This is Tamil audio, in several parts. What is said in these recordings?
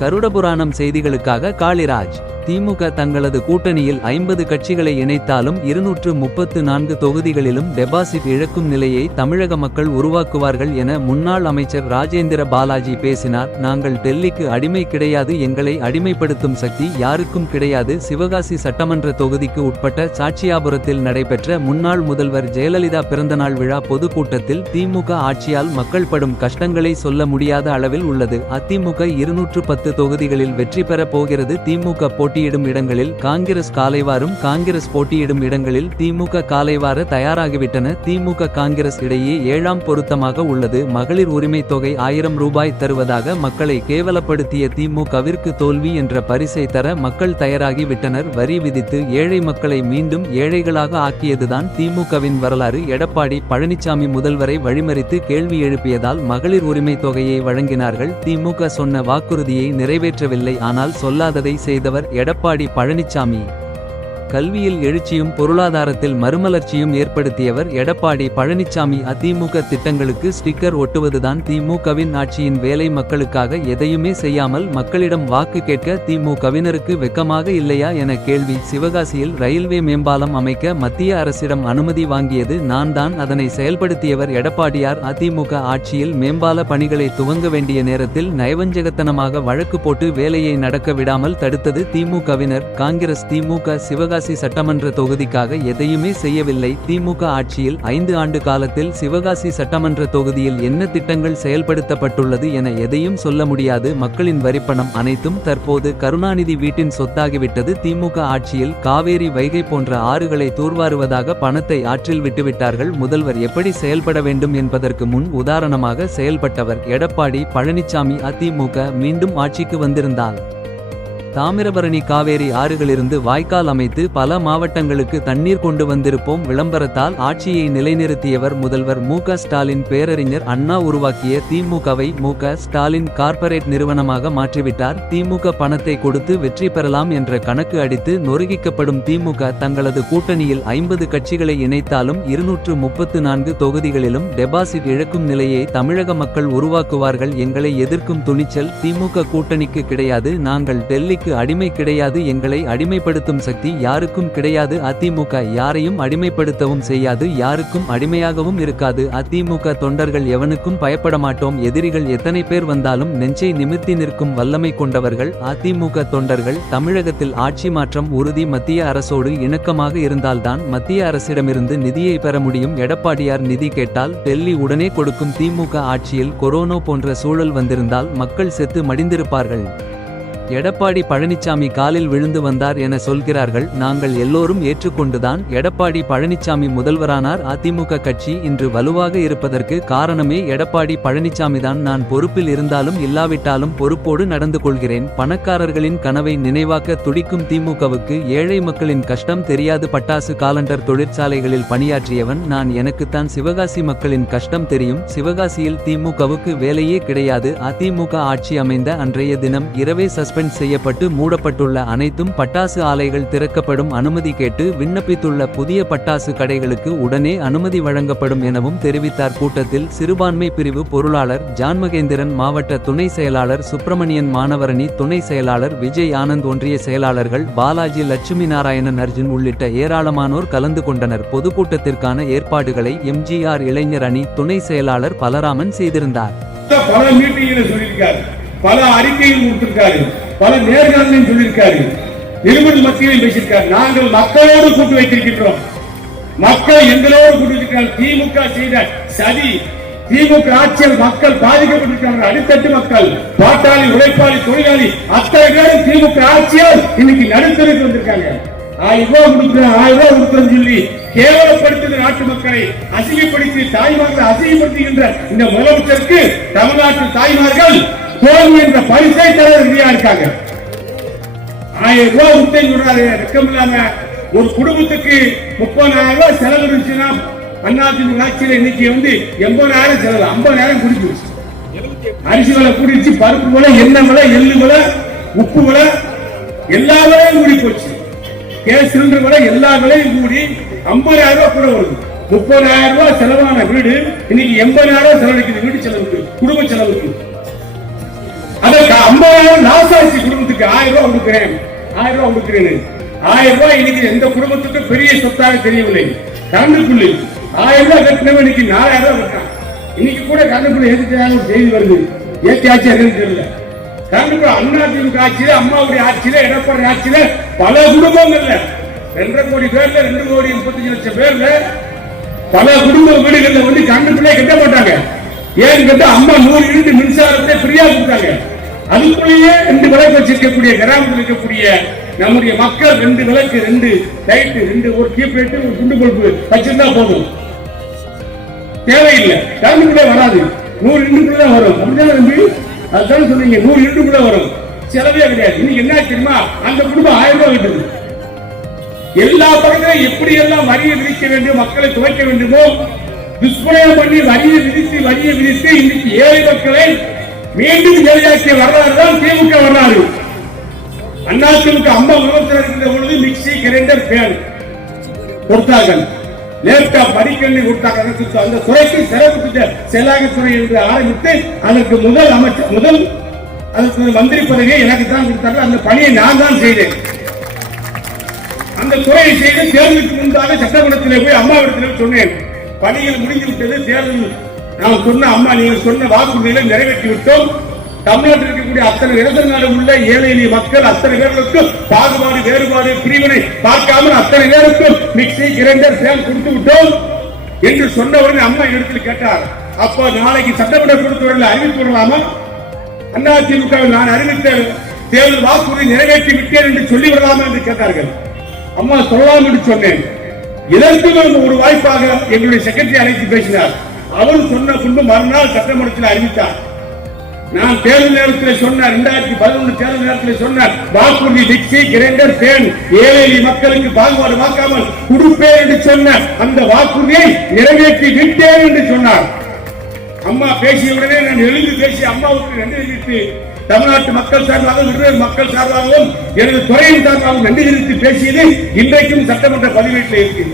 கருடபுராணம் செய்திகளுக்காக காளிராஜ். திமுக தங்களது கூட்டணியில் 50 கட்சிகளை இணைத்தாலும் 234 தொகுதிகளிலும் டெபாசிட் இழக்கும் நிலையை தமிழக மக்கள் உருவாக்குவார்கள் என முன்னாள் அமைச்சர் ராஜேந்திர பாலாஜி பேசினார். நாங்கள் டெல்லிக்கு அடிமை கிடையாது, எங்களை அடிமைப்படுத்தும் சக்தி யாருக்கும் கிடையாது. சிவகாசி சட்டமன்ற தொகுதிக்கு உட்பட்ட சாட்சியாபுரத்தில் நடைபெற்ற முன்னாள் முதல்வர் ஜெயலலிதா பிறந்தநாள் விழா பொதுக்கூட்டத்தில் திமுக ஆட்சியால் மக்கள் படும் கஷ்டங்களை சொல்ல முடியாத அளவில் உள்ளது. அதிமுக 210 தொகுதிகளில் வெற்றி பெற போகிறது. திமுக போட்டியிடும் இடங்களில் காங்கிரஸ் காலைவாரும், காங்கிரஸ் போட்டியிடும் இடங்களில் திமுக காலைவார தயாராகிவிட்டன. திமுக காங்கிரஸ் இடையே 7ஆம் பொருத்தமாக உள்ளது. மகளிர் உரிமை தொகை 1000 ரூபாய் தருவதாக மக்களை கேவலப்படுத்திய திமுகவிற்கு தோல்வி என்ற பரிசை தர மக்கள் தயாராகி விட்டனர். வரி விதித்து ஏழை மக்களை மீண்டும் ஏழைகளாக ஆக்கியதுதான் திமுகவின் வரலாறு. எடப்பாடி பழனிசாமி முதல்வரை வழிமறித்து கேள்வி எழுப்பியதால் மகளிர் உரிமை தொகையை வழங்கினார்கள். திமுக சொன்ன வாக்குறுதியை நிறைவேற்றவில்லை. ஆனால் சொல்லாததை செய்தவர் எடப்பாடி பழனிசாமி. கல்வியில் எழுச்சியும் பொருளாதாரத்தில் மறுமலர்ச்சியும் ஏற்படுத்தியவர் எடப்பாடி பழனிசாமி. அதிமுக திட்டங்களுக்கு ஸ்டிக்கர் ஒட்டுவதுதான் திமுகவின் ஆட்சியின் வேலை. மக்களுக்காக எதையுமே செய்யாமல் மக்களிடம் வாக்கு கேட்க திமுகவினருக்கு வெக்கமாக இல்லையா என கேள்வி. சிவகாசியில் ரயில்வே மேம்பாலம் அமைக்க மத்திய அரசிடம் அனுமதி வாங்கியது நான் தான், அதனை செயல்படுத்தியவர் எடப்பாடியார். அதிமுக ஆட்சியில் மேம்பால பணிகளை துவங்க வேண்டிய நேரத்தில் நயவஞ்சகத்தனமாக வழக்கு போட்டு வேலையை நடக்க விடாமல் தடுத்தது திமுகவினர். காங்கிரஸ் திமுக சிவகாசி சட்டமன்ற தொகுதிக்காக எதையுமே செய்யவில்லை. திமுக ஆட்சியில் 5 ஆண்டு காலத்தில் சிவகாசி சட்டமன்ற தொகுதியில் என்ன திட்டங்கள் செயல்படுத்தப்பட்டுள்ளது என எதையும் சொல்ல முடியாது. மக்களின் வரிப்பணம் அனைத்தும் தற்போது கருணாநிதி வீட்டின் சொத்தாகிவிட்டது. திமுக ஆட்சியில் காவேரி, வைகை போன்ற ஆறுகளை தூர்வாருவதாக பணத்தை ஆற்றில் விட்டுவிட்டார்கள். முதல்வர் எப்படி செயல்பட வேண்டும் என்பதற்கு முன் உதாரணமாக செயல்பட்டவர் எடப்பாடி பழனிசாமி. அதிமுக மீண்டும் ஆட்சிக்கு வந்திருந்தால் தாமிரபரணி, காவேரி ஆறுகளிலிருந்து வாய்க்கால் அமைத்து பல மாவட்டங்களுக்கு தண்ணீர் கொண்டு வந்திருப்போம். விளம்பரத்தால் ஆட்சியை நிலைநிறுத்தியவர் முதல்வர் மு.க. ஸ்டாலின். பேரறிஞர் அண்ணா உருவாக்கிய திமுகவை மு.க. ஸ்டாலின் கார்ப்பரேட் நிறுவனமாக மாற்றிவிட்டார். திமுக பணத்தை கொடுத்து வெற்றி பெறலாம் என்ற கணக்கு அடித்து நொறுகிக்கப்படும் திமுக தங்களது கூட்டணியில் 50 கட்சிகளை இணைத்தாலும் 234 தொகுதிகளிலும் டெபாசிட் இழக்கும் நிலையை தமிழக மக்கள் உருவாக்குவார்கள். எங்களை எதிர்க்கும் துணிச்சல் திமுக கூட்டணிக்கு கிடையாது. நாங்கள் டெல்லிக்கு அடிமை கிடையாது, எங்களை அடிமைப்படுத்தும் சக்தி யாருக்கும் கிடையாது. அதிமுக யாரையும் அடிமைப்படுத்தவும் செய்யாது, யாருக்கும் அடிமையாகவும் இருக்காது. அதிமுக தொண்டர்கள் எவனுக்கும் பயப்பட மாட்டோம். எதிரிகள் எத்தனை பேர் வந்தாலும் நெஞ்சை நிமிர்த்தி நிற்கும் வல்லமை கொண்டவர்கள் அதிமுக தொண்டர்கள். தமிழகத்தில் ஆட்சி மாற்றம் உறுதி. மத்திய அரசோடு இணக்கமாக இருந்தால்தான் மத்திய அரசிடமிருந்து நிதியை பெற முடியும். எடப்பாடியார் நிதி கேட்டால் டெல்லி உடனே கொடுக்கும். திமுக ஆட்சியில் கொரோனா போன்ற சூழல் வந்திருந்தால் மக்கள் செத்து மடிந்திருப்பார்கள். எடப்பாடி பழனிசாமி காலில் விழுந்து வந்தார் என சொல்கிறார்கள். நாங்கள் எல்லோரும் ஏற்றுக்கொண்டுதான் எடப்பாடி பழனிசாமி முதல்வரானார். அதிமுக கட்சி இன்று வலுவாக இருப்பதற்கு காரணமே எடப்பாடி பழனிசாமிதான். நான் பொறுப்பில் இருந்தாலும் இல்லாவிட்டாலும் பொறுப்போடு நடந்து கொள்கிறேன். பணக்காரர்களின் கனவை நினைவாக்க துடிக்கும் திமுகவுக்கு ஏழை மக்களின் கஷ்டம் தெரியாது. பட்டாசு காலண்டர் தொழிற்சாலைகளில் பணியாற்றியவன் நான். எனக்குத்தான் சிவகாசி மக்களின் கஷ்டம் தெரியும். சிவகாசியில் திமுகவுக்கு வேலையே கிடையாது. அதிமுக ஆட்சி அமைந்த அன்றைய தினம் இரவே செய்யப்பட்டு மூடப்பட்டுள்ள அனைத்தும் பட்டாசு ஆலைகள் திறக்கப்படும். அனுமதி கேட்டு விண்ணப்பித்துள்ள புதிய பட்டாசு கடைகளுக்கு உடனே அனுமதி வழங்கப்படும் எனவும் தெரிவித்தார். கூட்டத்தில் சிறுபான்மை பிரிவு பொருளாளர் ஜான்மகேந்திரன், மாவட்ட துணை செயலாளர் சுப்பிரமணியன், மாணவரணி துணை செயலாளர் விஜய் ஆனந்த், ஒன்றிய செயலாளர்கள் பாலாஜி, லட்சுமி நாராயணன், அர்ஜுன் உள்ளிட்ட ஏராளமானோர் கலந்து கொண்டனர். பொதுக்கூட்டத்திற்கான ஏற்பாடுகளை எம்ஜிஆர் இளைஞர் அணி துணை செயலாளர் பலராமன் செய்திருந்தார். பல அறிக்கையில் கொடுத்திருக்காரு, பல நேர்காணலையும் சொல்லியிருக்காரு, நிருபர் மத்தியிலும் பேசியிருக்காரு. நாங்கள் மக்களோடு கூட்டு வைத்திருக்கின்றோம், மக்கள் எங்களோடு கூட்டு வைத்திருக்கிறார். திமுக செய்த சதி, திமுக ஆட்சியில் மக்கள் பாதிக்கப்பட்டிருக்கிறார்கள். அடித்தட்டு மக்கள், பாட்டாளி, உழைப்பாளி, தொழிலாளி அத்தனை பேரும் திமுக ஆட்சியால் இன்னைக்கு நடுத்தருக்கு வந்திருக்காங்க. 1000 ரூபாய் கொடுக்கிறேன், 1000 ரூபாய் கொடுக்கிறேன்னு சொல்லி கேவலப்படுத்துகிற நாட்டு மக்களை அசிங்கப்படுத்தி, தாய்மார்களை அசிங்கப்படுத்துகின்ற இந்த முதலமைச்சருக்கு தமிழ்நாட்டு தாய்மார்கள் தோல்வி என்ற பரிசை தர ரெடியா இருக்காங்க. 1000 ரூபாய் முட்டை சொல்றாரு. வெக்கமில்லாம ஒரு குடும்பத்துக்கு 30,000 ரூபாய் செலவு இருந்துச்சுன்னா அதிமுக ஆட்சியில் இன்னைக்கு 80,000 செலவு, 50,000 குடிச்சு. அரிசி விலை கூடிச்சு, பருப்பு விலை, எண்ணெய் விலை, எள்ளு விலை, உப்பு விலை, எல்லா விலையும் கூடி போச்சு. கேஸ் சிலிண்டர் விலை, எல்லா விலையும் கூடி 50,000 ரூபாய் கூட வருது. 30,000 ரூபாய் செலவான வீடு இன்னைக்கு 80,000 செலவழிக்குது. வீடு செலவுக்கு, குடும்ப செலவுக்கு. அதற்கு 50,000 நாச குடும்பத்துக்கு 1000 ரூபாய் கொடுக்கிறேன், 1000 ரூபாய் கொடுக்கிறேன். 1000 ரூபாய் இன்னைக்கு எந்த குடும்பத்துக்கும் பெரிய சொத்தாக தெரியவில்லை. கரண்ட் பில்லு 1000 ரூபாய் கட்டினவன் இன்னைக்கு 4000 ரூபாய் கட்டான். இன்னைக்கு கூட கரண்ட் பில்லு ஏற்றிட்டாங்க ஒரு செய்தி வருது. ஏற்றி ஆட்சி என்னன்னு தெரியல. கரண்ட் பில்லு அதிமுக ஆட்சியில, அம்மாவுடைய ஆட்சியில, எடப்பாடி ஆட்சியில பல குடும்பங்கள்ல 2 கோடி பேர்ல 2 கோடி 35 லட்சம் பேர்ல பல குடும்ப வீடுகள்ல வந்து கரண்ட் பில்லே கட்ட மாட்டாங்க. ஏன்னு கேட்டா அம்மா 100 யூனிட் மின்சாரத்தை ஃப்ரீயா கொடுத்தாங்க. அதுக்குள்ளேயே 2 விளக்கு வச்சிருக்கக்கூடிய கிராமத்தில் இருக்கக்கூடிய நம்முடைய மக்கள் 2 விளக்கு, 2 லைட், 2 ஒரு கீப் லைட், ஒரு குண்டு பல்பு வச்சிருந்தா போதும், தேவையில்லை. கரண்ட் பில்லே வராது. 100 யூனிட் தான் வரும். அப்படிதான் நம்பி அதுதான் சொன்னீங்க, 100 யூனிட் வரும், செலவே கிடையாது. இன்னைக்கு என்ன தெரியுமா, அந்த குடும்பம் 1000 ரூபாய் விட்டது. எல்லா பக்கத்திலும் எப்படி எல்லாம் வரியை விதிக்க வேண்டும், மக்களை துவைக்க வேண்டுமோ துஷ்பிரயோகம் பண்ணி வரியை விதித்து இன்னைக்கு ஏழை மக்களை மீண்டும் ஏழையாக்கிய வரலாறு தான் திமுக வரலாறு. அதிமுக அம்மா முதலமைச்சர் இருக்கிற பொழுது மிக்சி, கிரைண்டர், ஃபேன் கொடுத்தார்கள், லேப்டாப் படிக்கல்வி கொடுத்தாங்க. அந்த துறைக்கு சிறப்பு செயலாக்கத்துறை என்று ஆரம்பித்து அதற்கு முதல் அமைச்சர் அதற்கு மந்திரி பதவியை எனக்கு தான் கொடுத்தார்கள். அந்த பணியை நான் தான் செய்தேன். அந்த துறையை செய்து தேர்தலுக்கு முன்பாக சட்டமன்றத்தில் போய் அம்மாவிடத்தில் சொன்னேன், பணிகள் முடிந்து விட்டது, தேர்தல் நான் சொன்ன அம்மா நீங்கள் சொன்ன வாக்குறுதிகளை நிறைவேற்றி விட்டோம். தமிழ்நாட்டில் இருக்கக்கூடிய அத்தனை இடநாடு உள்ள ஏழை எளிய மக்கள் அத்தனை பேர்களுக்கும் பாகுபாடு, வேறுபாடு, பிரிவினை பார்க்காமல் அத்தனை பேருக்கும் மிக்சி, கிரைண்டர், ஃபேன் கொடுத்து விட்டோம் என்று சொன்னவுடனே அம்மா இடத்தில் கேட்டார், அப்ப நாளைக்கு சட்டமன்ற கூட்டத்தொடரில் அறிவித்து விடலாமா? அதிமுக நான் அறிவித்த தேர்தல் வாக்குறுதி நிறைவேற்றி விட்டேன் என்று சொல்லிவிடலாமா என்று கேட்டார்கள். அம்மா சொல்லலாம் என்று சொன்னேன். இதற்கு ஒரு வாய்ப்பாக எங்களுடைய செக்ரட்டரி அழைத்து பேசினார். அவர் சொன்ன பின்பு மறுநாள் சட்டமன்றத்தில் அறிவித்தார். நான் தேர்தல் நேரத்தில் சொன்ன 2011 தேர்தல் நேரத்தில் சொன்ன வாக்குறுதி மிக்சி, கிரைண்டர், ஃபேன் ஏழை எளிய மக்களுக்கு பாகுபாடு பார்க்காமல் கொடுப்பேன் என்று சொன்ன அந்த வாக்குறுதியை நிறைவேற்றி விட்டேன் என்று சொன்னார். அம்மா பேசிய உடனே நான் எழுந்து பேசி அம்மாவுக்கு நன்றி தெரிவித்து தமிழ்நாட்டு மக்கள் சார்பாகவும் விருதுநகர் மக்கள் சார்பாகவும் எனது துறையின் சார்பாகவும் நன்றி தெரிவித்து பேசியது இன்றைக்கும் சட்டமன்ற பதிவேட்டில் இருக்கு.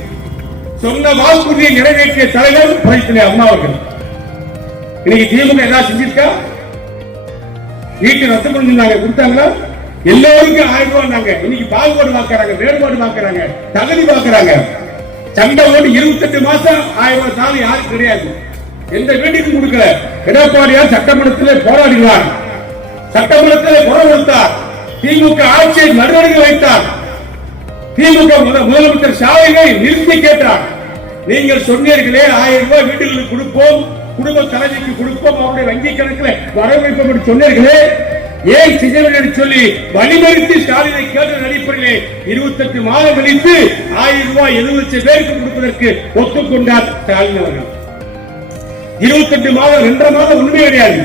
சொன்ன வாக்குறுதியை நிறைவேற்றிய தலைவர் புரட்சித் அம்மா அவர்கள். இன்னைக்கு திமுக ஏதாவது செஞ்சிருக்கா? வீட்டு ரத்து பண்ணிருந்தாங்க, கொடுத்தாங்களா? எல்லோருக்கும் 1000 ரூபாய். இன்னைக்கு பாகுபாடு பார்க்கறாங்க, வேறுபாடு பார்க்கறாங்க, தகுதி பார்க்கறாங்க. சண்டை ஓடி 28 மாசம் 1000 ரூபாய் தாலி யாரும் கிடையாது, எந்த வீட்டுக்கும் கொடுக்கல. எடப்பாடியார் சட்டமன்றத்தில் போராடுகிறார், சட்டமன்றத்தில் குரல் கொடுத்தார், திமுக ஆட்சியை நடுவர்கள் வைத்தார், திமுக முதலமைச்சர் ஸ்டாலினை நிறுத்தி கேட்டார். நீங்கள் சொன்னீர்களே 1000 ரூபாய் வீடுகளுக்கு கொடுப்போம், குடும்ப தலைவிக்கு கொடுப்போம், அவருடைய வங்கி கணக்கில் வரவைப்போம் என்று சொன்னீர்களே, ஏன் செய்யவில்லை என்று சொல்லி வழிமறித்து ஸ்டாலினை கேட்ட அடிப்படையிலே 28 மாதம் கழித்து 1000 ரூபாய் 70 லட்சம் பேருக்கு கொடுப்பதற்கு ஒத்துக்கொண்டார் ஸ்டாலின் அவர்கள். 28 மாதம் 2 மாதம் உண்மை கிடையாது,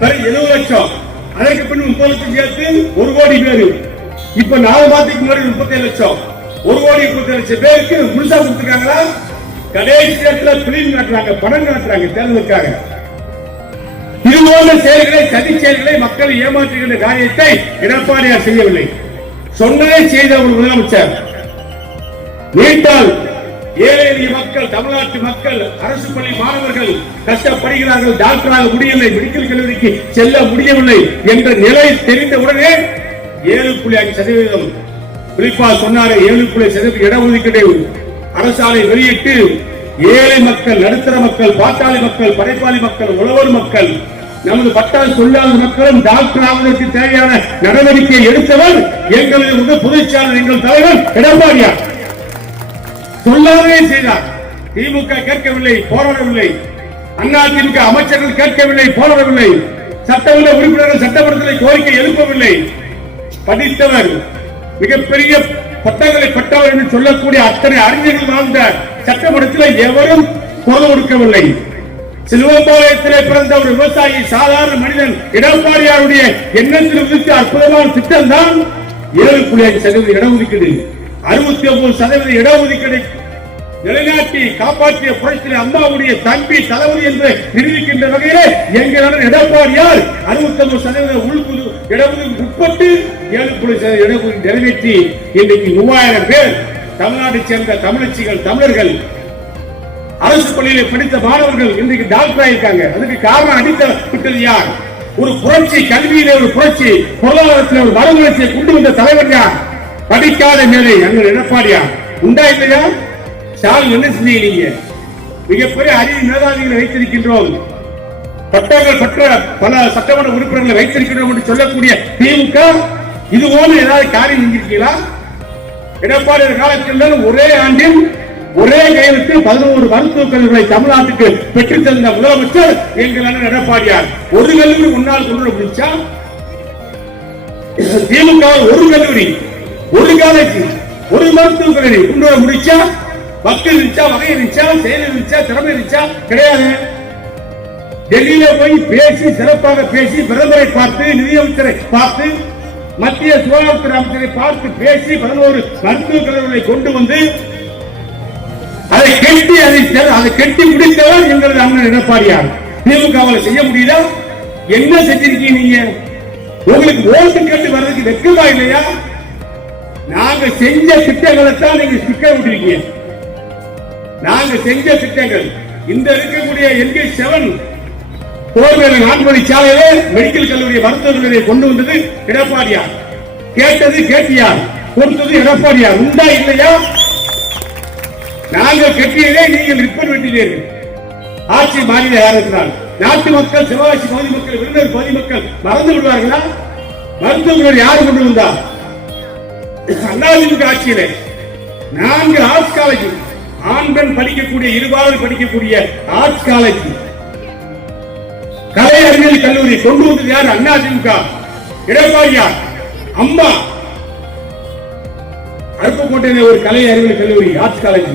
70 லட்சம். அதற்கு பின் 30 லட்சம் சேர்த்து 1 கோடி பேரு. இப்ப 4 மாதத்துக்கு முன்னாடி 37 லட்சம், 1 கோடி 37 லட்சம் பேருக்கு முழுசா கொடுத்திருக்காங்களா? கடைசி நேரத்தில் பிலிம் காட்டுறாங்க, பணம் காட்டுறாங்க தேர்தலுக்காக. இதுபோன்ற செயல்களை, சதி செயல்களை, மக்களை ஏமாற்றுகின்ற காரியத்தை எடப்பாடியார் செய்யவில்லை. சொன்னதை செய்த ஒரு முதலமைச்சர். நீட்டால் ஏழை எளிய மக்கள், தமிழ்நாட்டு மக்கள், அரசு பள்ளி மாணவர்கள் கஷ்டப்படுகிறார்கள், டாக்டராக முடியவில்லை, மெடிக்கல் கல்லூரிக்கு செல்ல முடியவில்லை என்ற நிலை தெரிந்தவுடனே 7.5% குறிப்பா சொன்னாரே 7.5% இடஒதுக்கீடு அரசாணை வெளியிட்டு ஏழை மக்கள், நடுத்தர மக்கள், பாட்டாளி மக்கள், படைப்பாளி மக்கள், உழவர் மக்கள், நமது பட்டாளி தொழிலாளர் மக்களும் டாக்டர் ஆவதற்கு தேவையான நடவடிக்கை எடுத்தவர் எங்களது பொதுச்சாளர், எங்கள் தலைவர் எடப்பாடியார். சொல்லாதே செய்தார். திமுக கேட்கவில்லை, போராடவில்லை. அதிமுக அமைச்சர்கள் கேட்கவில்லை, போராடவில்லை. சட்டமன்ற உறுப்பினர்கள் சட்டமன்றத்தில் கோரிக்கை எழுப்பவில்லை. படித்தவர், மிகப்பெரிய பட்டங்களை பெற்றவர் என்று சொல்லக்கூடிய அத்தனை அறிஞர்கள் வாழ்ந்த சட்டமன்றத்தில் எவரும் குரல் கொடுக்கவில்லை. சிலுவம்பாளையத்திலே பிறந்த ஒரு விவசாயி, சாதாரண மனிதன் எடப்பாடியாருடைய எண்ணத்தில் உதித்த அற்புதமான திட்டம் தான் 7.5% இடஒதுக்கீடு. 69% இடஒதுக்கீடு நிலைநாட்டி காப்பாற்றிய புரட்சித் அம்மாவுடைய தம்பி தளபதி என்று நிரூபிக்கின்ற வகையிலே எங்கள் எடப்பாடியார் 69% இடஒதுக்கீடு உட்பட்டு 7.5% இடஒதுக்கீடு நிறைவேற்றி இன்றைக்கு 3000 பேர் தமிழ்நாட்டைச் சேர்ந்த தமிழச்சிகள், தமிழர்கள், அரசு பள்ளியிலே படித்த மாணவர்கள் இன்றைக்கு டாக்டர் ஆயிருக்காங்க. அதுக்கு காரணம் அடித்த விட்டது யார்? ஒரு புரட்சி, கல்வியில ஒரு புரட்சி, பொருளாதாரத்தில் ஒரு மறுமலர்ச்சியை கொண்டு வந்த தலைவர் யார்? படிக்காத மேலே அண்ணன் எடப்பாடியார். உண்டா இல்லையா? ஸ்டாலின் என்ன செஞ்சீங்க? நீங்க மிகப்பெரிய அறிவு மேதாவிகளை வைத்திருக்கின்றோம், பட்டங்கள் பெற்ற பல சட்டமன்ற உறுப்பினர்களை வைத்திருக்கின்றோம் என்று சொல்லக்கூடிய திமுக இது போல ஏதாவது காரியம் செஞ்சிருக்கீங்களா? எடப்பாடியார் காலத்தில் ஒரே ஆண்டில் ஒரே கையெழுத்து 11 மருத்துவக் கல்லூரிகளை தமிழ்நாட்டுக்கு பெற்றுத் தந்த முதலமைச்சர் எங்கள் அண்ணன் எடப்பாடியார். ஒரு கல்லூரி முன்னால் கொண்டு முடிச்சா? திமுக ஒரு கல்லூரி, ஒரு காலேஜ், ஒரு மருத்துவக் கல்லூரி கொண்டு வர முடிச்சா? மக்கள் இருந்துச்சா, வகை இருந்துச்சா, செயல் இருந்துச்சா, திறமை இருந்துச்சா? கிடையாது. டெல்லியில போய் பேசி, சிறப்பாக பேசி, பிரதமரை பார்த்து, நிதியமைச்சரை பார்த்து, மத்திய சுகாதாரத்துறை அமைச்சரை பார்த்து பேசி 11 மருத்துவக் கல்லூரிகளை கொண்டு வந்து அதை கெட்டி முடித்தவர் எங்களது அண்ணன் எடப்பாடியார். திமுகவில் செய்ய முடியுதா? என்ன செஞ்சிருக்கீங்க நீங்க? உங்களுக்கு ஓட்டு கேட்டு வர்றதுக்கு வெக்கமா இல்லையா? நாங்க செஞ்ச திட்டங்களை தான் நீங்க ஸ்டிக்கர் விட்டுருக்கீங்க. நாங்க செஞ்ச திட்டங்கள் இந்த இருக்கக்கூடிய NH7 போர்வேலை 4 வழி சாலையிலே மெடிக்கல் கல்லூரி மருத்துவக் கல்லூரியை கொண்டு வந்தது எடப்பாடியார். கேட்டது கேட்டியார், கொடுத்தது எடப்பாடியார். உண்டா இல்லையா? நாங்கள் கட்டியதே நீங்கள் ரிப்பன் வெட்டினீர்கள். ஆட்சி மாநில யாருக்கிறார்? நாட்டு மக்கள், சிவகாசி பகுதி மக்கள், விருதுநகர் பகுதி மக்கள் மறந்து விடுவார்களா? மருத்துவர்கள் யாரு கொண்டு வந்தா? அதிமுக ஆட்சியிலே 4 ஆர்ட்ஸ் காலேஜ், ஆண் பெண் படிக்கக்கூடிய, இருபாலர் படிக்கக்கூடிய ஆர்ட்ஸ் காலேஜ், கலை அறிவியல் கல்லூரி கொண்டு வந்தது யார்? அதிமுக. எடப்பாடியார். அம்மா அருப்புக்கோட்டையில ஒரு கலை அறிவியல் கல்லூரி ஆர்ட்ஸ் காலேஜ்,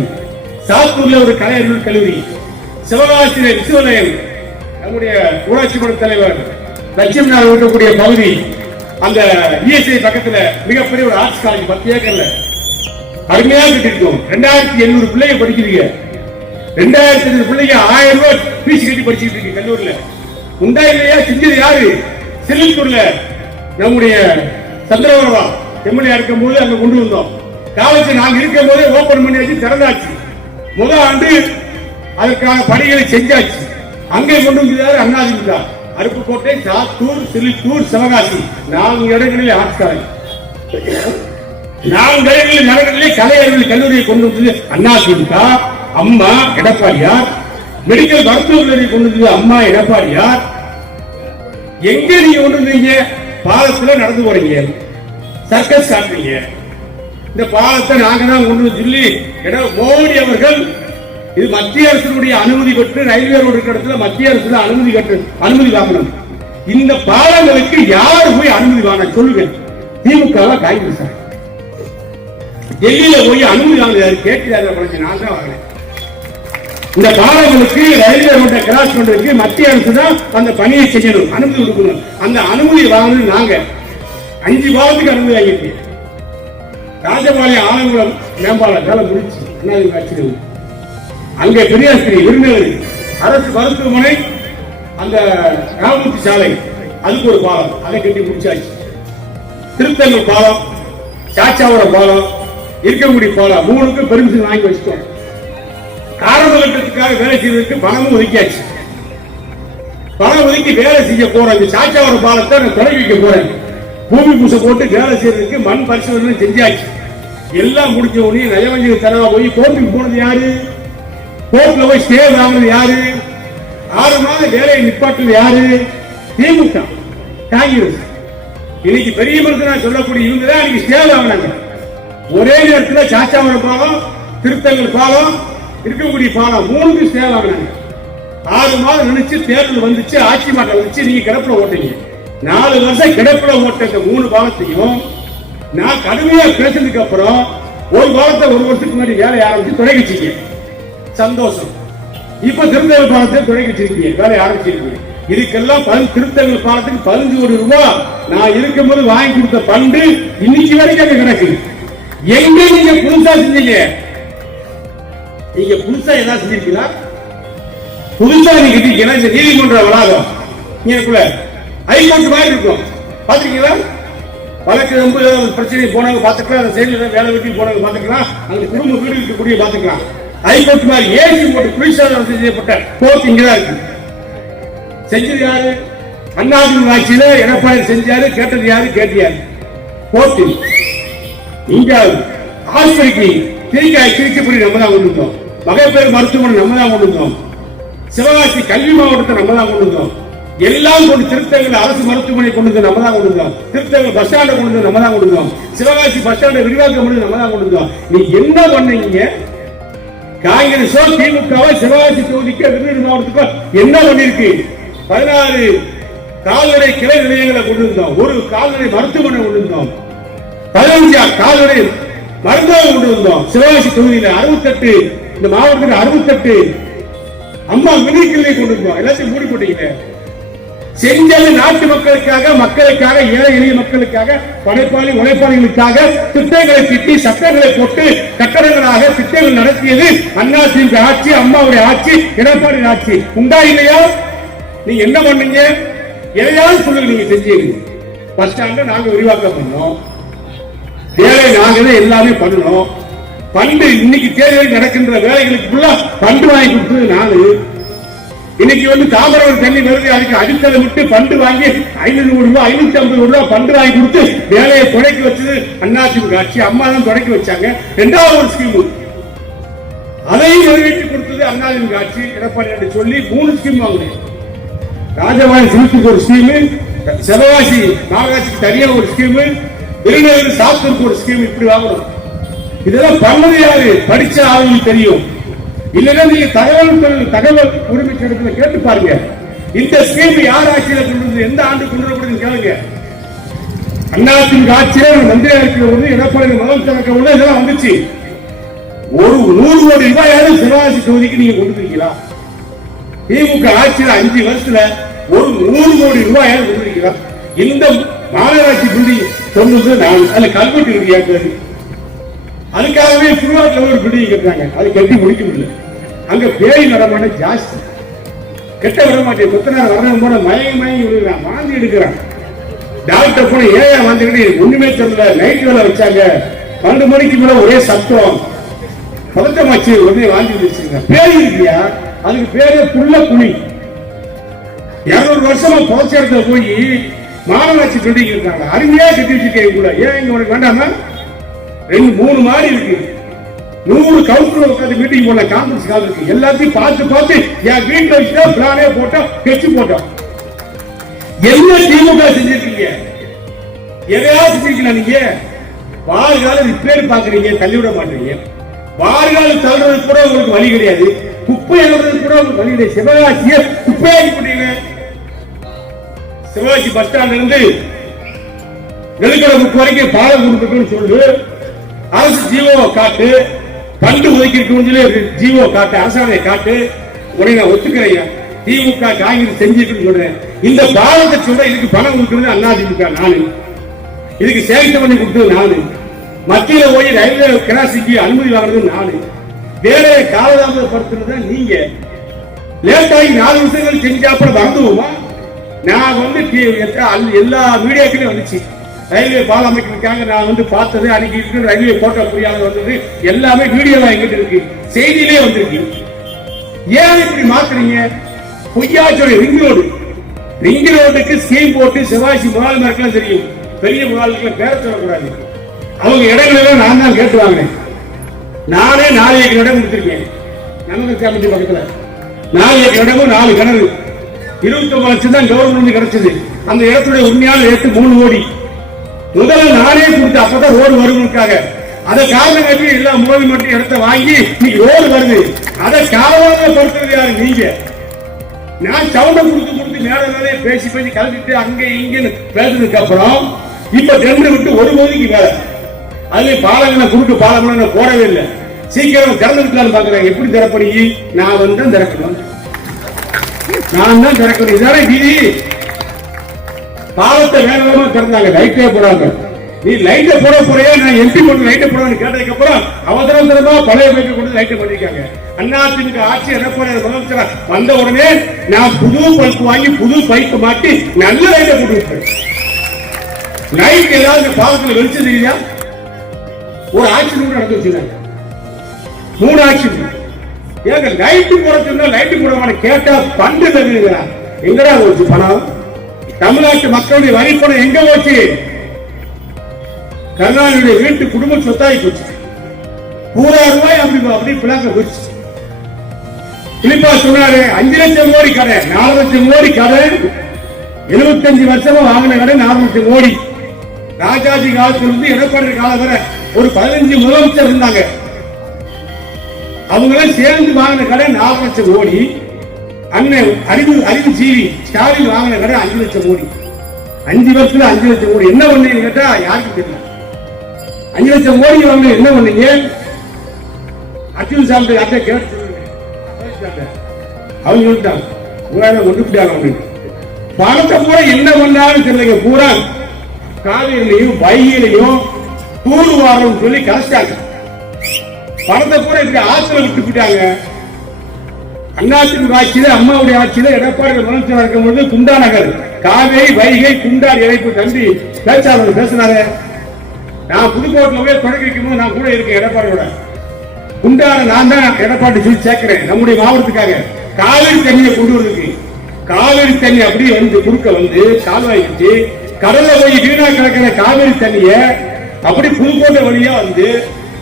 சாத்தூர்ல ஒரு கலை அறிவியல் கல்லூரி, சிவகாசியில விசுவலயம், நம்முடைய ஊராட்சி மன்ற தலைவர் லட்சுமி நாள் இருக்கக்கூடிய பகுதி, அந்த ESI பக்கத்துல மிகப்பெரிய ஒரு ஆர்ட்ஸ் காலேஜ் 10 ஏக்கர்ல அருமையா கட்டிருக்கோம். 2800 பிள்ளைங்க படிக்கிறீங்க. 2800 பிள்ளைங்க 1000 ரூபாய் பீஸ் கட்டி படிச்சுட்டு இருக்கு கல்லூரியில. உண்டா இல்லையா? செஞ்சது யாரு? சிலித்தூர்ல நம்முடைய சந்திரபாபு எம்எல்ஏ இருக்கும் போது அங்க கொண்டு வந்தோம். காலேஜ் நாங்க இருக்கும் போதே ஓபன் பண்ணி வச்சு திறந்தாச்சு. முதல் ஆண்டு அதற்கான பணிகளை செஞ்சாச்சு. அங்கே கொண்டு வந்தாரு அதிமுக. அருப்புக்கோட்டை, சாத்தூர், சிலித்தூர், சிவகாசி 4 இடங்களில் ஆர்ட்ஸ் காலேஜ், 4 இடங்களில் கலை அறிவியல் கல்லூரியை கொண்டு வந்தது அதிமுக. அம்மா எடப்பாடியார். மெடிக்கல் மருத்துவக் கல்லூரியை கொண்டு வந்தது அம்மா எடப்பாடியார். எங்க நீங்க கொண்டு வந்தீங்க? பாலத்துல நடந்து போறீங்க, சர்க்கஸ் காட்டுறீங்க. இந்த பாலத்தை நாங்க தான் கொண்டு வந்து சொல்லி மோடி அவர்கள் இது மத்திய அரசுடைய அனுமதி பெற்று ரயில்வே ரோடு இருக்கிற இடத்துல மத்திய அரசு அனுமதி வாங்கணும். இந்த பாலங்களுக்கு யாரு போய் அனுமதி வாங்க சொல்லுங்க? திமுக காங்கிரஸ். டெல்லியில போய் அனுமதி வாங்க கேட்கிறாரு. நான் தான் வாங்கினேன். இந்த பாலங்களுக்கு ரயில்வே ரோட்டை கிராஸ் பண்றதுக்கு மத்திய அரசு தான் அந்த பணியை செய்யணும், அனுமதி கொடுக்கணும். அந்த அனுமதி வாங்கணும். நாங்க 5 பாலத்துக்கு அனுமதி வாங்கிட்டு ராஜபாளையம் ஆலங்குளம் மேம்பாலம் வேலை முடிச்சு அங்கே பெரியாஸ்திரி விருதுநகர் அரசு மருத்துவமனை, அந்த ராமூர்த்தி சாலை அதுக்கு ஒரு பாலம், அதை கட்டி முடிச்சாச்சு. திருத்தங்கல் பாலம், சாச்சாவரம் பாலம், இருக்கங்குடி பாலம் 3க்கும் பெர்மிஷன் வாங்கி வச்சிட்டோம். ஆரம்ப கட்டத்துக்காக வேலை செய்வதற்கு பணமும் ஒதுக்கியாச்சு. பணம் ஒதுக்கி வேலை செய்ய போறேன். இந்த சாச்சாவரம் பாலத்தை நான் தொடங்கி வைக்க போறேன். பூமி பூசை போட்டு வேலை செய்யறதுக்கு மண் பரிசோதனை செஞ்சாச்சு. எல்லாம் முடிஞ்ச உடனே நயவஞ்சக தரவா போய் கோர்ட்டுக்கு போனது யாரு? கோர்ட்ல போய் ஸ்டே வாங்கினது யாரு? 6 மாதம் வேலையை நிப்பாட்டுறது யாரு? திமுக காங்கிரஸ். இன்னைக்கு பெரிய மருத்துவ சொல்லக்கூடிய இவங்க தான் இன்னைக்கு ஸ்டே வாங்கினாங்க. ஒரே நேரத்தில் சாச்சாவரம் பாலம், திருத்தங்கல் பாலம், இருக்கக்கூடிய பாலம் 3க்கு ஸ்டே வாங்கினாங்க. 6 மாதம் நினைச்சு தேர்தல் வந்துச்சு, ஆட்சி மாற்றம் வந்துச்சு, நீங்க கிடப்புல ஓட்டீங்க. 4 வருஷம் கிடப்புல ஓட்ட 3 பாலத்தையும் நான் கடுமையா பேசினதுக்கு அப்புறம் ஒரு பாலத்தை 1 வருஷத்துக்கு முன்னாடி வேலை ஆரம்பிச்சு தொடங்கிச்சிருக்கீங்க. சந்தோஷம். இப்ப திருத்தங்கல் பாலத்தை தொடங்கிச்சிருக்கீங்க, வேலை ஆரம்பிச்சிருக்கீங்க. இதுக்கெல்லாம் திருத்தங்கல் பாலத்துக்கு 15 கோடி ரூபாய் நான் இருக்கும்போது வாங்கி கொடுத்த பண்டு இன்னைக்கு வரைக்கும் அங்க கிடக்கு. எங்க நீங்க புதுசா செஞ்சீங்க? நீங்க புதுசா ஏதாவது செஞ்சிருக்கீங்களா? புதுசா நீங்க கட்டிருக்கீங்களா? இந்த நீதிமன்ற வளாகம் இங்கக்குள்ள ஹைகோர்ட் மாதிரி இருக்கும், பாத்துருக்கீங்களா? வழக்கு ரொம்ப பிரச்சனை போனவங்க பாத்துக்கலாம், அந்த செயல வேலை வெட்டி போனவங்க பாத்துக்கலாம், அந்த குடும்ப வீடு இருக்கக்கூடிய பாத்துக்கலாம். ஹைகோர்ட் மாதிரி ஏசி போட்டு குளிர்சாதனம் செய்யப்பட்ட கோர்ட் இங்கதான் இருக்கு. செஞ்சது யாரு? அதிமுக ஆட்சியில எடப்பாடி செஞ்சாரு, கேட்டது யாரு, கேட்டியாரு போட்டு. இங்க ஆஸ்பத்திரிக்கு திருச்சிபுரி நம்ம தான் கொண்டு வந்தோம், மகப்பேறு மருத்துவமனை நம்ம தான் கொண்டு வந்தோம், சிவகாசி கல்வி மாவட்டத்தை நம்ம தான் கொண்டு வந்தோம், எல்லாம் கொண்டு திருத்தங்கள் அரசு மருத்துவமனை கொண்டு வந்து நம்ம தான் கொண்டு வந்தோம், திருத்தங்கள் பஸ் ஸ்டாண்டை கொண்டு வந்து நம்ம தான் கொண்டு வந்தோம், சிவகாசி பஸ் ஸ்டாண்டை விரிவாக்கம் பண்ணி நம்ம தான் கொண்டு வந்தோம். நீ என்ன பண்ணீங்க? காங்கிரஸோ திமுகவோ சிவகாசி தொகுதிக்கு விருதுநகர் மாவட்டத்துக்கோ என்ன பண்ணிருக்கு? 16 கால்நடை கிளை நிலையங்களை கொண்டு வந்தோம், ஒரு கால்நடை மருத்துவமனை கொண்டு வந்தோம், 15 கால்நடை மருத்துவம் கொண்டு வந்தோம். சிவகாசி தொகுதியில் 68, இந்த மாவட்டத்தில் 68 அம்மா மினி கிளை கொண்டு வந்தோம். எல்லாத்தையும் மூடி போட்டீங்க. செஞ்சது நாட்டு மக்களுக்காக, ஏழை எளிய மக்களுக்காக, படைப்பாளி உழைப்பாளிகளுக்காக திட்டங்களை திட்டி சட்டங்களை போட்டு கட்டடங்களாக திட்டங்கள் நடத்தியது அதிமுக ஆட்சி, அம்மாவுடைய ஆட்சி, எடப்பாடி ஆட்சி. உண்டா இல்லையா? நீங்க என்ன பண்ணீங்க? எதையாவது சொல்லுங்க. நீங்க செஞ்சீங்க. பஸ் ஸ்டாண்ட நாங்க விரிவாக்கம் பண்ணோம், வேலை நாங்களே எல்லாமே பண்ணணும். பண்டு இன்னைக்கு தேர்தல் நடக்கின்ற வேலைகளுக்கு பண்டு வாங்கி கொடுத்தது நானு. இன்னைக்கு தாமிரபரணி தண்ணி வருது, அதுக்கு அடித்தளை விட்டு பண்டு வாங்கி 500 ரூபாய் 550 ரூபாய் பண்டு வாங்கி கொடுத்து வேலையை தொடக்கி வச்சது அதிமுக ஆட்சி, அம்மா தான் தொடக்கி வச்சாங்க. 2வது ஒரு ஸ்கீம் அதையும் நிறைவேற்றி கொடுத்தது அதிமுக ஆட்சி, எடப்பாடி சொல்லி 3 ஸ்கீம் வாங்கினேன். ராஜபாளையம் சிறுத்துக்கு ஒரு ஸ்கீம், சிவகாசி மாநகராட்சிக்கு தனியா ஒரு ஸ்கீம், விருதுநகர் சாத்தூருக்கு ஒரு ஸ்கீம். இப்படி வாங்கணும். இதெல்லாம் பண்ணது யாரு? படிச்ச ஆளுங்களுக்கு தெரியும். இல்லைன்னா நீங்க தகவல் உரிமை சட்டத்தில் கேட்டு பாருங்க. இந்த ஸ்கீம் யார் ஆட்சியில கொண்டு வந்து, எந்த ஆண்டு கொண்டு வரப்படுதுன்னு கேளுங்க. அதிமுக ஆட்சியில மந்திரியா இருக்கிற எடப்பாடி முதலமைச்சர் உள்ள இதெல்லாம் வந்துச்சு. ஒரு 100 கோடி ரூபாயாவது சிவகாசி தொகுதிக்கு நீங்க கொடுத்துருக்கீங்களா? திமுக ஆட்சியில் 5 வருஷத்துல ஒரு 100 கோடி ரூபாயாவது கொடுத்துருக்கீங்களா? இந்த மாநகராட்சி பில்டிங் சொன்னது நான் அதுல கல்வெட்டு இருக்கு. அதுக்காகவே திருவாரூர்ல ஒரு பில்டிங் கட்டுறாங்க, அது கட்டி முடிக்க முடியல. அங்க பேய் நடமாட்டம் ஜாஸ்தி, கெட்ட விட மாட்டேன். கொத்தனார் வரணும் போன மயங்கி விழுகிறான், வாந்தி எடுக்கிறான். டாக்டர் போன ஏயா வாந்திக்கிட்டு ஒண்ணுமே தெரியல. நைட் வேலை வச்சாங்க, 12 மணிக்கு மேல ஒரே சத்தம், பதட்டமாச்சு, உடனே வாந்தி வச்சிருக்காங்க. பேய் இருக்கியா? அதுக்கு பேரே புள்ள புலி. 200 வருஷமா புதைச்ச இடத்துல போய் மாநகராட்சி பில்டிங் இருக்காங்க, அருமையா கட்டி வச்சிருக்கீங்க. ஏன் இங்க உனக்கு வேண்டாமா? 2-3 மாடி இருக்கு, 100 கவுன்சிலர் உட்காந்து மீட்டிங் போன கான்ஃபரன்ஸ் கால் இருக்கு. எல்லாத்தையும் பார்த்து என் வீட்டுல வச்சுட்டா பிளானே போட்டோம், கெச்சு போட்டோம். என்ன திமுக செஞ்சிருக்கீங்க? எதையாவது செஞ்சிருக்கீங்களா? நீங்க வார்கால ரிப்பேர் பாக்குறீங்க, தள்ளிவிட மாட்டீங்க. வார்கால தள்ளுறது கூட உங்களுக்கு வழி கிடையாது, குப்பை எழுறது கூட உங்களுக்கு வழி கிடையாது. சிவகாசிய குப்பையாக்கி போட்டீங்க. சிவகாசி பஸ் ஸ்டாண்ட்ல இருந்து நெருக்கடமுக்கு வரைக்கும் பாலம் கொடுக்கணும்னு சொல்லு, அரசு ஜீவோ காட்டு, பண்டு ஒதுக்கி ஜீவோ காட்டு, அரசாணையை காட்டு. உடனே நான் ஒத்துக்கிறேன், திமுக காங்கிரஸ் செஞ்சிட்டு சொல்றேன். இந்த பாலத்தை சொல்ற இதுக்கு பணம் கொடுக்கிறது அதிமுக நானு, இதுக்கு சேகரித்து பண்ணி கொடுத்தது நானு, மத்தியில போய் ரயில்வே கிராசிக்கு அனுமதி வாங்குறது நானு, வேலையை காலதாமதப்படுத்துறது நீங்க. லேட்டாகி 4 வருஷங்கள் செஞ்சாப்பட மறந்துவோமா? நான் எல்லா மீடியாக்களையும் வந்துச்சு, ரயில்வே பாலம் அமைக்கிறதுக்காக நான் பார்த்தது. அன்னைக்கு இருக்கிற ரயில்வே போட்டோ புரியாத வந்தது எல்லாமே வீடியோவா எங்கிட்ட இருக்கு, செய்தியிலே வந்திருக்கு. ஏன் இப்படி மாத்துறீங்க? பொய்யாச்சோட ரிங் ரோடுக்கு ஸ்கீம் போட்டு சிவாஜி முதலாளிமாருக்கெல்லாம் தெரியும், பெரிய முதலாளிகளை பேர சொல்லக்கூடாது. அவங்க இடங்களெல்லாம் நான் தான் கேட்டு வாங்கினேன். நானே 4 ஏக்கர் இடம் கொடுத்திருக்கேன். நமக்கு கமிட்டி பக்கத்துல 4 ஏக்கர் இடமும் 4 கிணறு, 29 லட்சம் தான் கவர்மெண்ட் கிடைச்சது. அந்த இடத்துடைய உண்மையான ரேட்டு 3 கோடி. முதல்ல நானே கொடுத்து அப்பதான் ரோடு வருவதற்காக. அதை காரணம் காட்டி எல்லா மோதி மட்டும் இடத்த வாங்கி இன்னைக்கு ரோடு வருது. அதை காலவாதப்படுத்துறது யாரு? நீங்க. நான் சவுண்ட கொடுத்து மேலே பேசி கலந்துட்டு அங்க இங்க பேசுறதுக்கு அப்புறம் இப்ப டெண்டர் விட்டு ஒரு மோதிக்கு மேல அதுல பாலங்களை குறுக்கு பாலங்களை போடவே இல்லை. சீக்கிரம் திறந்து விட்டாலும் பாக்குறாங்க. எப்படி திறப்படி? நான் திறக்கணும், நான் தான் திறக்கணும். இதானே விதி. பாலத்தை வேகமா திறந்தாங்க, லைட்டே போடாம. நீ லைட்டை போட போறியா? நான் எம்பி கொண்டு லைட்டை போடணும்னு கேட்டதுக்கு அப்புறம் அவசரமா பழைய பைக்கை கொண்டு லைட்டை பண்ணிருக்காங்க. அதிமுக ஆட்சி எடப்பாடி முதலமைச்சர் வந்த உடனே நான் புது பல்ப் வாங்கி புது பைக்கு மாட்டி நல்ல லைட்டை போட்டு விட்டேன். லைட் ஏதாவது பாலத்தில் வெளிச்சம் தெரியுதா? ஒரு ஆக்சிடென்ட் நடந்து வச்சிருக்காங்க, 3 ஆக்சிடென்ட். ஏங்க லைட்டு போட சொன்னா லைட்டு போட கேட்டா பண்டு தருவீங்களா? எங்கடா போச்சு பணம்? தமிழ்நாட்டு மக்களுடைய வரிப்பணம் எங்க போச்சு? கருணாநிதியுடைய வீட்டு குடும்ப சொத்தாகி போச்சு. பூரா ரூபாய் அப்படி பிளாக்க போச்சு. பிலிப்பா சொன்னாரு 5 லட்சம் கோடி கடை, 4 லட்சம் கோடி கடை, 75 வருஷமா வாங்கின கடை 4 லட்சம் கோடி. ராஜாஜி காலத்திலிருந்து எடப்பாடி காலம் வரை ஒரு 15 முதலமைச்சர் இருந்தாங்க. அவங்க சேர்ந்து வாங்கின கடை 4 லட்சம் கோடி. அண்ணன் அறிவு ஜீவி ஸ்டாலின் வாங்கின கடை 5 லட்சம் கோடி. 5 வருஷத்துல 5 லட்சம் கோடி. என்ன பண்ணீங்க கேட்டா யாருக்கும் தெரியல. 5 லட்சம் கோடி வாங்க என்ன பண்ணீங்க? அர்ஜுன் சாமி யார்கிட்ட கேட்டு அவங்க சொல்லிட்டாங்க ஒன்றுபிட்டாங்க. பணத்தை பூரா என்ன பண்ணாலும் தெரியல. பூரா காவிரிலையும் வைகையிலையும் தூர்வாரம் சொல்லி கலைச்சிட்டாங்க. பணத்தை பூரா இப்படி ஆத்துல விட்டு போயிட்டாங்க. அண்ணாத்தின் ஆட்சியில அம்மாவுடைய ஆட்சியில எடப்பாடி முதலமைச்சர் இருக்கும்போது குண்டா நகர் காவேரி வைகை குண்டார் இணைப்பு தம்பி பேச்சாளர் பேசினாரு. நான் புதுக்கோட்டையில போய் தொடங்கி வைக்கும் போது நான் கூட இருக்கேன் எடப்பாடியோட. குண்டான நான் தான் எடப்பாடி சொல்லி சேர்க்கிறேன் நம்முடைய மாவட்டத்துக்காக. காவிரி தண்ணியை கொண்டு வந்து காவிரி தண்ணி அப்படியே வந்து குறுக்க வந்து கால்வாய் வச்சு கடல்ல போய் வீணா கிடக்கிற காவிரி தண்ணிய அப்படி புதுக்கோட்டை வழியா வந்து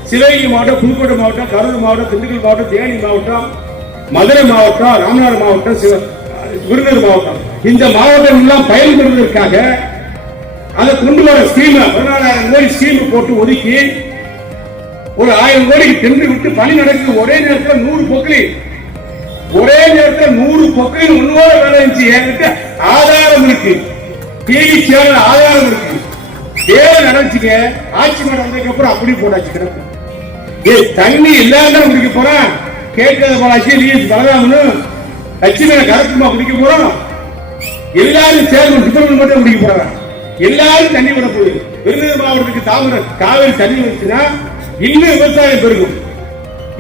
சிவகங்கை மாவட்டம், புதுக்கோட்டை மாவட்டம், கரூர் மாவட்டம், திண்டுக்கல் மாவட்டம், தேனி மாவட்டம், மதுரை மாவட்டம், ராமநாதபுரம் மாவட்டம், விருதுநகர் மாவட்டம், இந்த மாவட்டம் எல்லாம் பயன்படுவதற்காக அதை கொண்டு வர ஸ்கீம் 14,000 கோடி ஸ்கீம் போட்டு ஒதுக்கி ஒரு 1000 கோடிக்கு தென்று விட்டு பணி நடக்குது. ஒரே நேரத்தில் 100 பொக்களின், ஒரே நேரத்தில் 100 பொக்களின் ஒன்னோட வேலை இருந்துச்சு. என்கிட்ட ஆதாரம் இருக்கு, டிவி சேனல் ஆதாரம் இருக்கு. வேலை நடந்துச்சுங்க. ஆட்சி மாட வந்ததுக்கு அப்புறம் அப்படி போட்டாச்சு கிடக்கு. தண்ணி இல்லாத குடிக்க போறான். கேட்காத போலாச்சு. நீ பலராமனு லட்சுமி கரத்துமா குடிக்க போறோம். எல்லாரும் சேர்ந்து சுப்பிரமணியம் மட்டும் குடிக்க போறாங்க. எல்லாரும் தண்ணி விட போகுது. விருதுநகர் மாவட்டத்துக்கு தாமிர காவிரி தண்ணி வந்துச்சுன்னா இன்னும் விவசாயம் பெருகும்.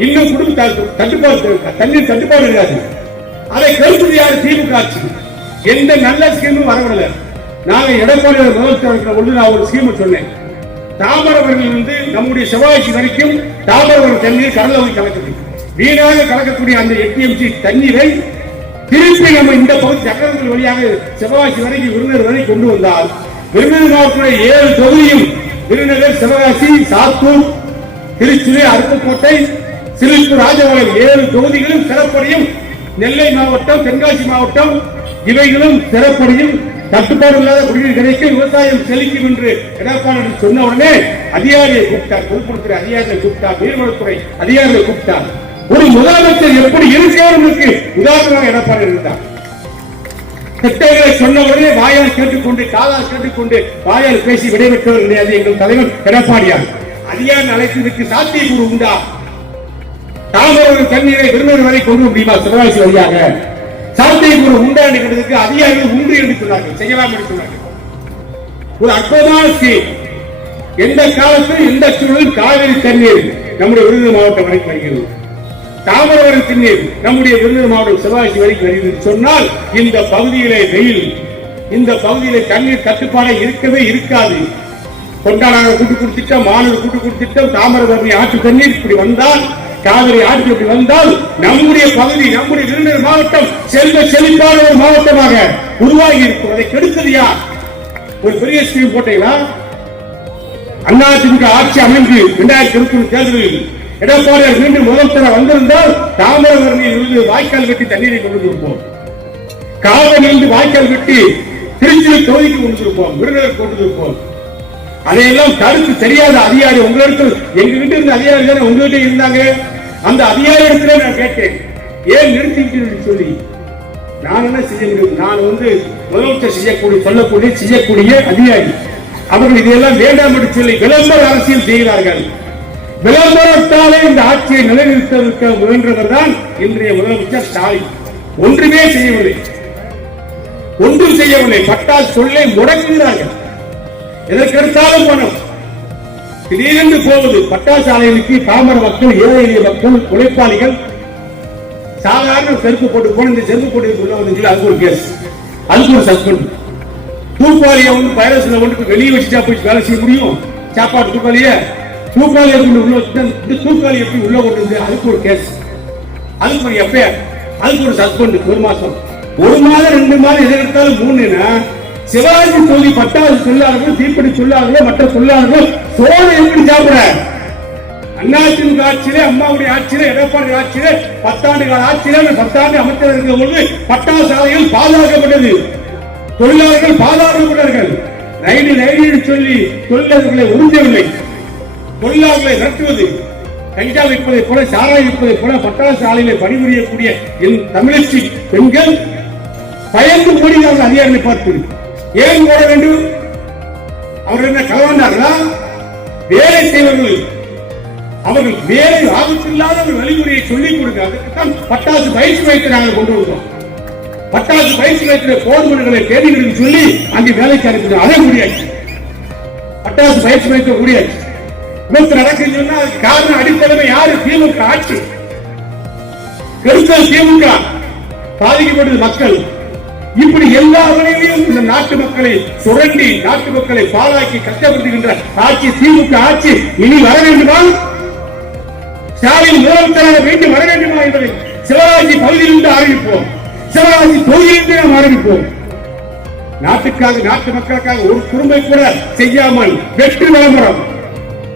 இன்னும் குடும்ப தட்டுப்பாடு, தண்ணீர் தட்டுப்பாடு இருக்காது. அதை கருத்து யாரு? திமுக ஆட்சி. எந்த நல்ல ஸ்கீமும் வரவில்லை. நாங்க எடப்பாடியோட முதலமைச்சர் பொழுது நான் ஒரு ஸ்கீம் சொன்னேன். தாமிரபரணி வந்து நம்முடைய செவ்வாய்ச்சி வரைக்கும் தாமிரபரணி தண்ணீர் கடல்ல போய் கலக்குது. வீணாக கலக்கக்கூடிய அந்த 8 தண்ணீரை திருப்பி நம்ம இந்த பகுதி சக்கரங்கள் வழியாக செவ்வாய்ச்சி வரைக்கும் விருதுநகர் வரை கொண்டு வந்தால் விருதுநகர் மாவட்டத்துடைய 7 தொகுதியும் விருதுநகர், சிவகாசி, சாத்தூர், திருச்சி, அருப்புக்கோட்டை, சிலிப்பூர், ராஜபாளையம் 7 தொகுதிகளும் சிறப்படையும். நெல்லை மாவட்டம், தென்காசி மாவட்டம் இவைகளும் சிறப்படையும். தட்டுப்பாடு இல்லாத குடிநீர் கிடைக்கும், விவசாயம் செழிக்கும் என்று எடப்பாடி சொன்ன உடனே அதிகாரியை கூப்பிட்டார். பொதுப்பணித்துறை அதிகாரிகளை கூப்பிட்டார், நீர்வளத்துறை அதிகாரிகளை கூப்பிட்டார். ஒரு முதலமைச்சர் எப்படி இருக்கிறவர்களுக்கு உதாரணமாக எடப்பாடி இருந்தார். திட்டங்களை சொன்ன உடனே வாயால் கேட்டுக்கொண்டு, காதால் கேட்டுக்கொண்டு, வாயால் பேசி விடைபெற்றவர் கிடையாது எங்கள் தலைவர் எடப்பாடியார். அதிகாரி அழைத்ததற்கு சாத்தியக்கூறு உண்டா? தாமிரபரணி தண்ணீரை விருதுநகர் வரை கொண்டு முடியுமா? சிவகாசி வழியாக சாத்தியக்கூறு உண்டா என்கிறதுக்கு அதிகாரிகள் உண்டு என்று சொன்னார்கள், செய்யலாம் என்று சொன்னார்கள். ஒரு அற்புதமான ஸ்கீம். எந்த காலத்தில் எந்த சூழலில் காவிரி தண்ணீர் நம்முடைய விருதுநகர் மாவட்டம் வரைக்கும் வருகிறது. தாமிரபரணி தண்ணீர் நம்முடைய விருதுநகர் மாவட்டம் சிவகாசி வரைக்கும் வருகிறது சொன்னால் இந்த பகுதியிலே வெயில், இந்த பகுதியிலே தண்ணீர் தட்டுப்பாடு இருக்கவே இருக்காது. கொண்டாடாத கூட்டுக்குடி திட்டம், மாணவர் கூட்டுக்குடி திட்டம், தாமிரபரணி ஆற்று தண்ணீர் இப்படி வந்தால், காவிரி ஆற்று இப்படி வந்தால் நம்முடைய பகுதி, நம்முடைய விருதுநகர் மாவட்டம் செல்வ செழிப்பான ஒரு மாவட்டமாக உருவாகி இருக்கும். அதை கெடுத்தது யார்? ஒரு பெரிய ஸ்கீம் போட்டீங்களா? அதிமுக ஆட்சி அமைந்து 2021 தேர்தலில் எடப்பாடியார் மீண்டும் முதலமைச்சர் வந்திருந்தால் தாமிரபரணியில் வாய்க்கால் வெட்டி தண்ணீரை கொண்டு இருப்போம். காவிரியிலிருந்து வாய்க்கால் வெட்டி திருச்சி தொகுதிக்கு கொண்டு இருப்போம், விருதுநகர் கொண்டு இருப்போம். அதையெல்லாம் கருத்து தெரியாத அதிகாரி உங்களுக்கு, எங்ககிட்ட இருந்த அதிகாரி தானே உங்ககிட்ட இருந்தாங்க. அந்த அதிகாரி இடத்துல நான் கேட்டேன், ஏன் நிறுத்திட்டு சொல்லி. நான் என்ன செய்ய முடியும்? நான் முதலமைச்சர் செய்யக்கூடிய அதிகாரி. அவர்கள் இதையெல்லாம் வேண்டாம் என்று சொல்லி விளம்பர அரசியல் செய்கிறார்கள். விளம்பரத்தாலே இந்த ஆட்சியை நிலைநிறுத்த முயன்றவர் தான் இன்றைய முதலமைச்சர் ஸ்டாலின். ஒன்றுமே செய்யவில்லை, ஒன்றும் செய்யவில்லை. பட்டாசு சொல்லை முடக்குகிறார்கள். எதற்கெடுத்தாலும் பணம் திடீரென்று போவது. பட்டாசு ஆலைகளுக்கு பாமர மக்கள், ஏழை எளிய மக்கள், உழைப்பாளிகள் சாதாரண செருப்பு போட்டு போன, இந்த செருப்பு போட்டு உள்ள வந்து அதுக்கு ஒரு கேஸ், அதுக்கு ஒரு சஸ்பெண்ட். தூப்பாளியை வைரஸ்ல வெளியே வச்சுட்டா போய் வேலை செய்ய முடியும்? சாப்பாடு தூக்காளிய தூக்காளி உள்ள வச்சுட்டா தூக்காளி எப்படி உள்ள கொண்டு வந்து அதுக்கு ஒரு கேஸ், அதுக்கு ஒரு எஃப்ஐஆர், அதுக்கு ஒரு சஸ்பெண்ட். 1 மாதம் 2 மாதம் எதை எடுத்தாலும் 3னா சிவாஜி தொகுதி பட்டாசு தொழிலாளர்கள், தீப்பெட்டி தொழிலாளர்கள், மற்ற தொழிலாளர்கள் சோறு எப்படி சாப்பிட? அதிமுக ஆட்சியிலே, அம்மாவுடைய ஆட்சியிலே, எடப்பாடி ஆட்சியிலே, 10 ஆண்டு கால ஆட்சியிலே 10 ஆண்டு அமைச்சர் இருக்கும் பொழுது பட்டாசு ஆலைகள் பாதுகாக்கப்பட்டது, தொழிலாளர்கள் பாதுகாக்கப்பட்டார்கள். ரைடு சொல்லி தொழிலாளர்களை உறிஞ்சவில்லை. தொழிலாளர்களை நடத்துவது, கஞ்சா விற்பதை போல, சாராய் விற்பதை போல பட்டாசு ஆலையிலே பணிபுரியக்கூடிய தமிழச்சி பெண்கள் பயந்து ஓடினார்கள் அதிகாரிகளை பார்த்து. ஏன் ஓட வேண்டும்? அவர்கள் என்ன கலவாண்டார்களா? வேலை செய்வர்கள், அவர்கள் வேலை ஆபத்தில்லாத ஒரு வழிமுறையை சொல்லிக் கொடுக்க, அதற்குத்தான் பட்டாசு பயிற்சி மையத்தை நாங்கள் கொண்டு வந்தோம். பட்டாசு பயிற்சி மையத்தில் போர்மன்களை தேடிகளுக்கு சொல்லி அங்கே வேலைக்கு அனுப்பினோம். அதை முடியாச்சு. பட்டாசு பயிற்சி மையத்தை முடியாச்சு. விபத்து நடக்குன்னு சொன்னா அதுக்கு காரணம் அடித்தளமே யாரு? திமுக ஆட்சி. கருத்தல் திமுக, பாதிக்கப்பட்டது மக்கள். இப்படி எல்லா வகையிலும் இந்த நாட்டு மக்களை சுரண்டி, நாட்டு மக்களை பாழாக்கி கஷ்டப்படுத்துகின்ற ஆட்சி திமுக ஆட்சி இனி வர வேண்டுமா? ஸ்டாலின் முதலமைச்சராக மீண்டும் வர வேண்டுமா என்பதை சிவகாசி பகுதியிலிருந்து ஆரம்பிப்போம். சிவகாசி தொகுதியிலிருந்து நாம் ஆரம்பிப்போம். நாட்டுக்காக, நாட்டு மக்களுக்காக ஒரு குறும்பை கூட செய்யாமல் வெற்றி விளம்பரம்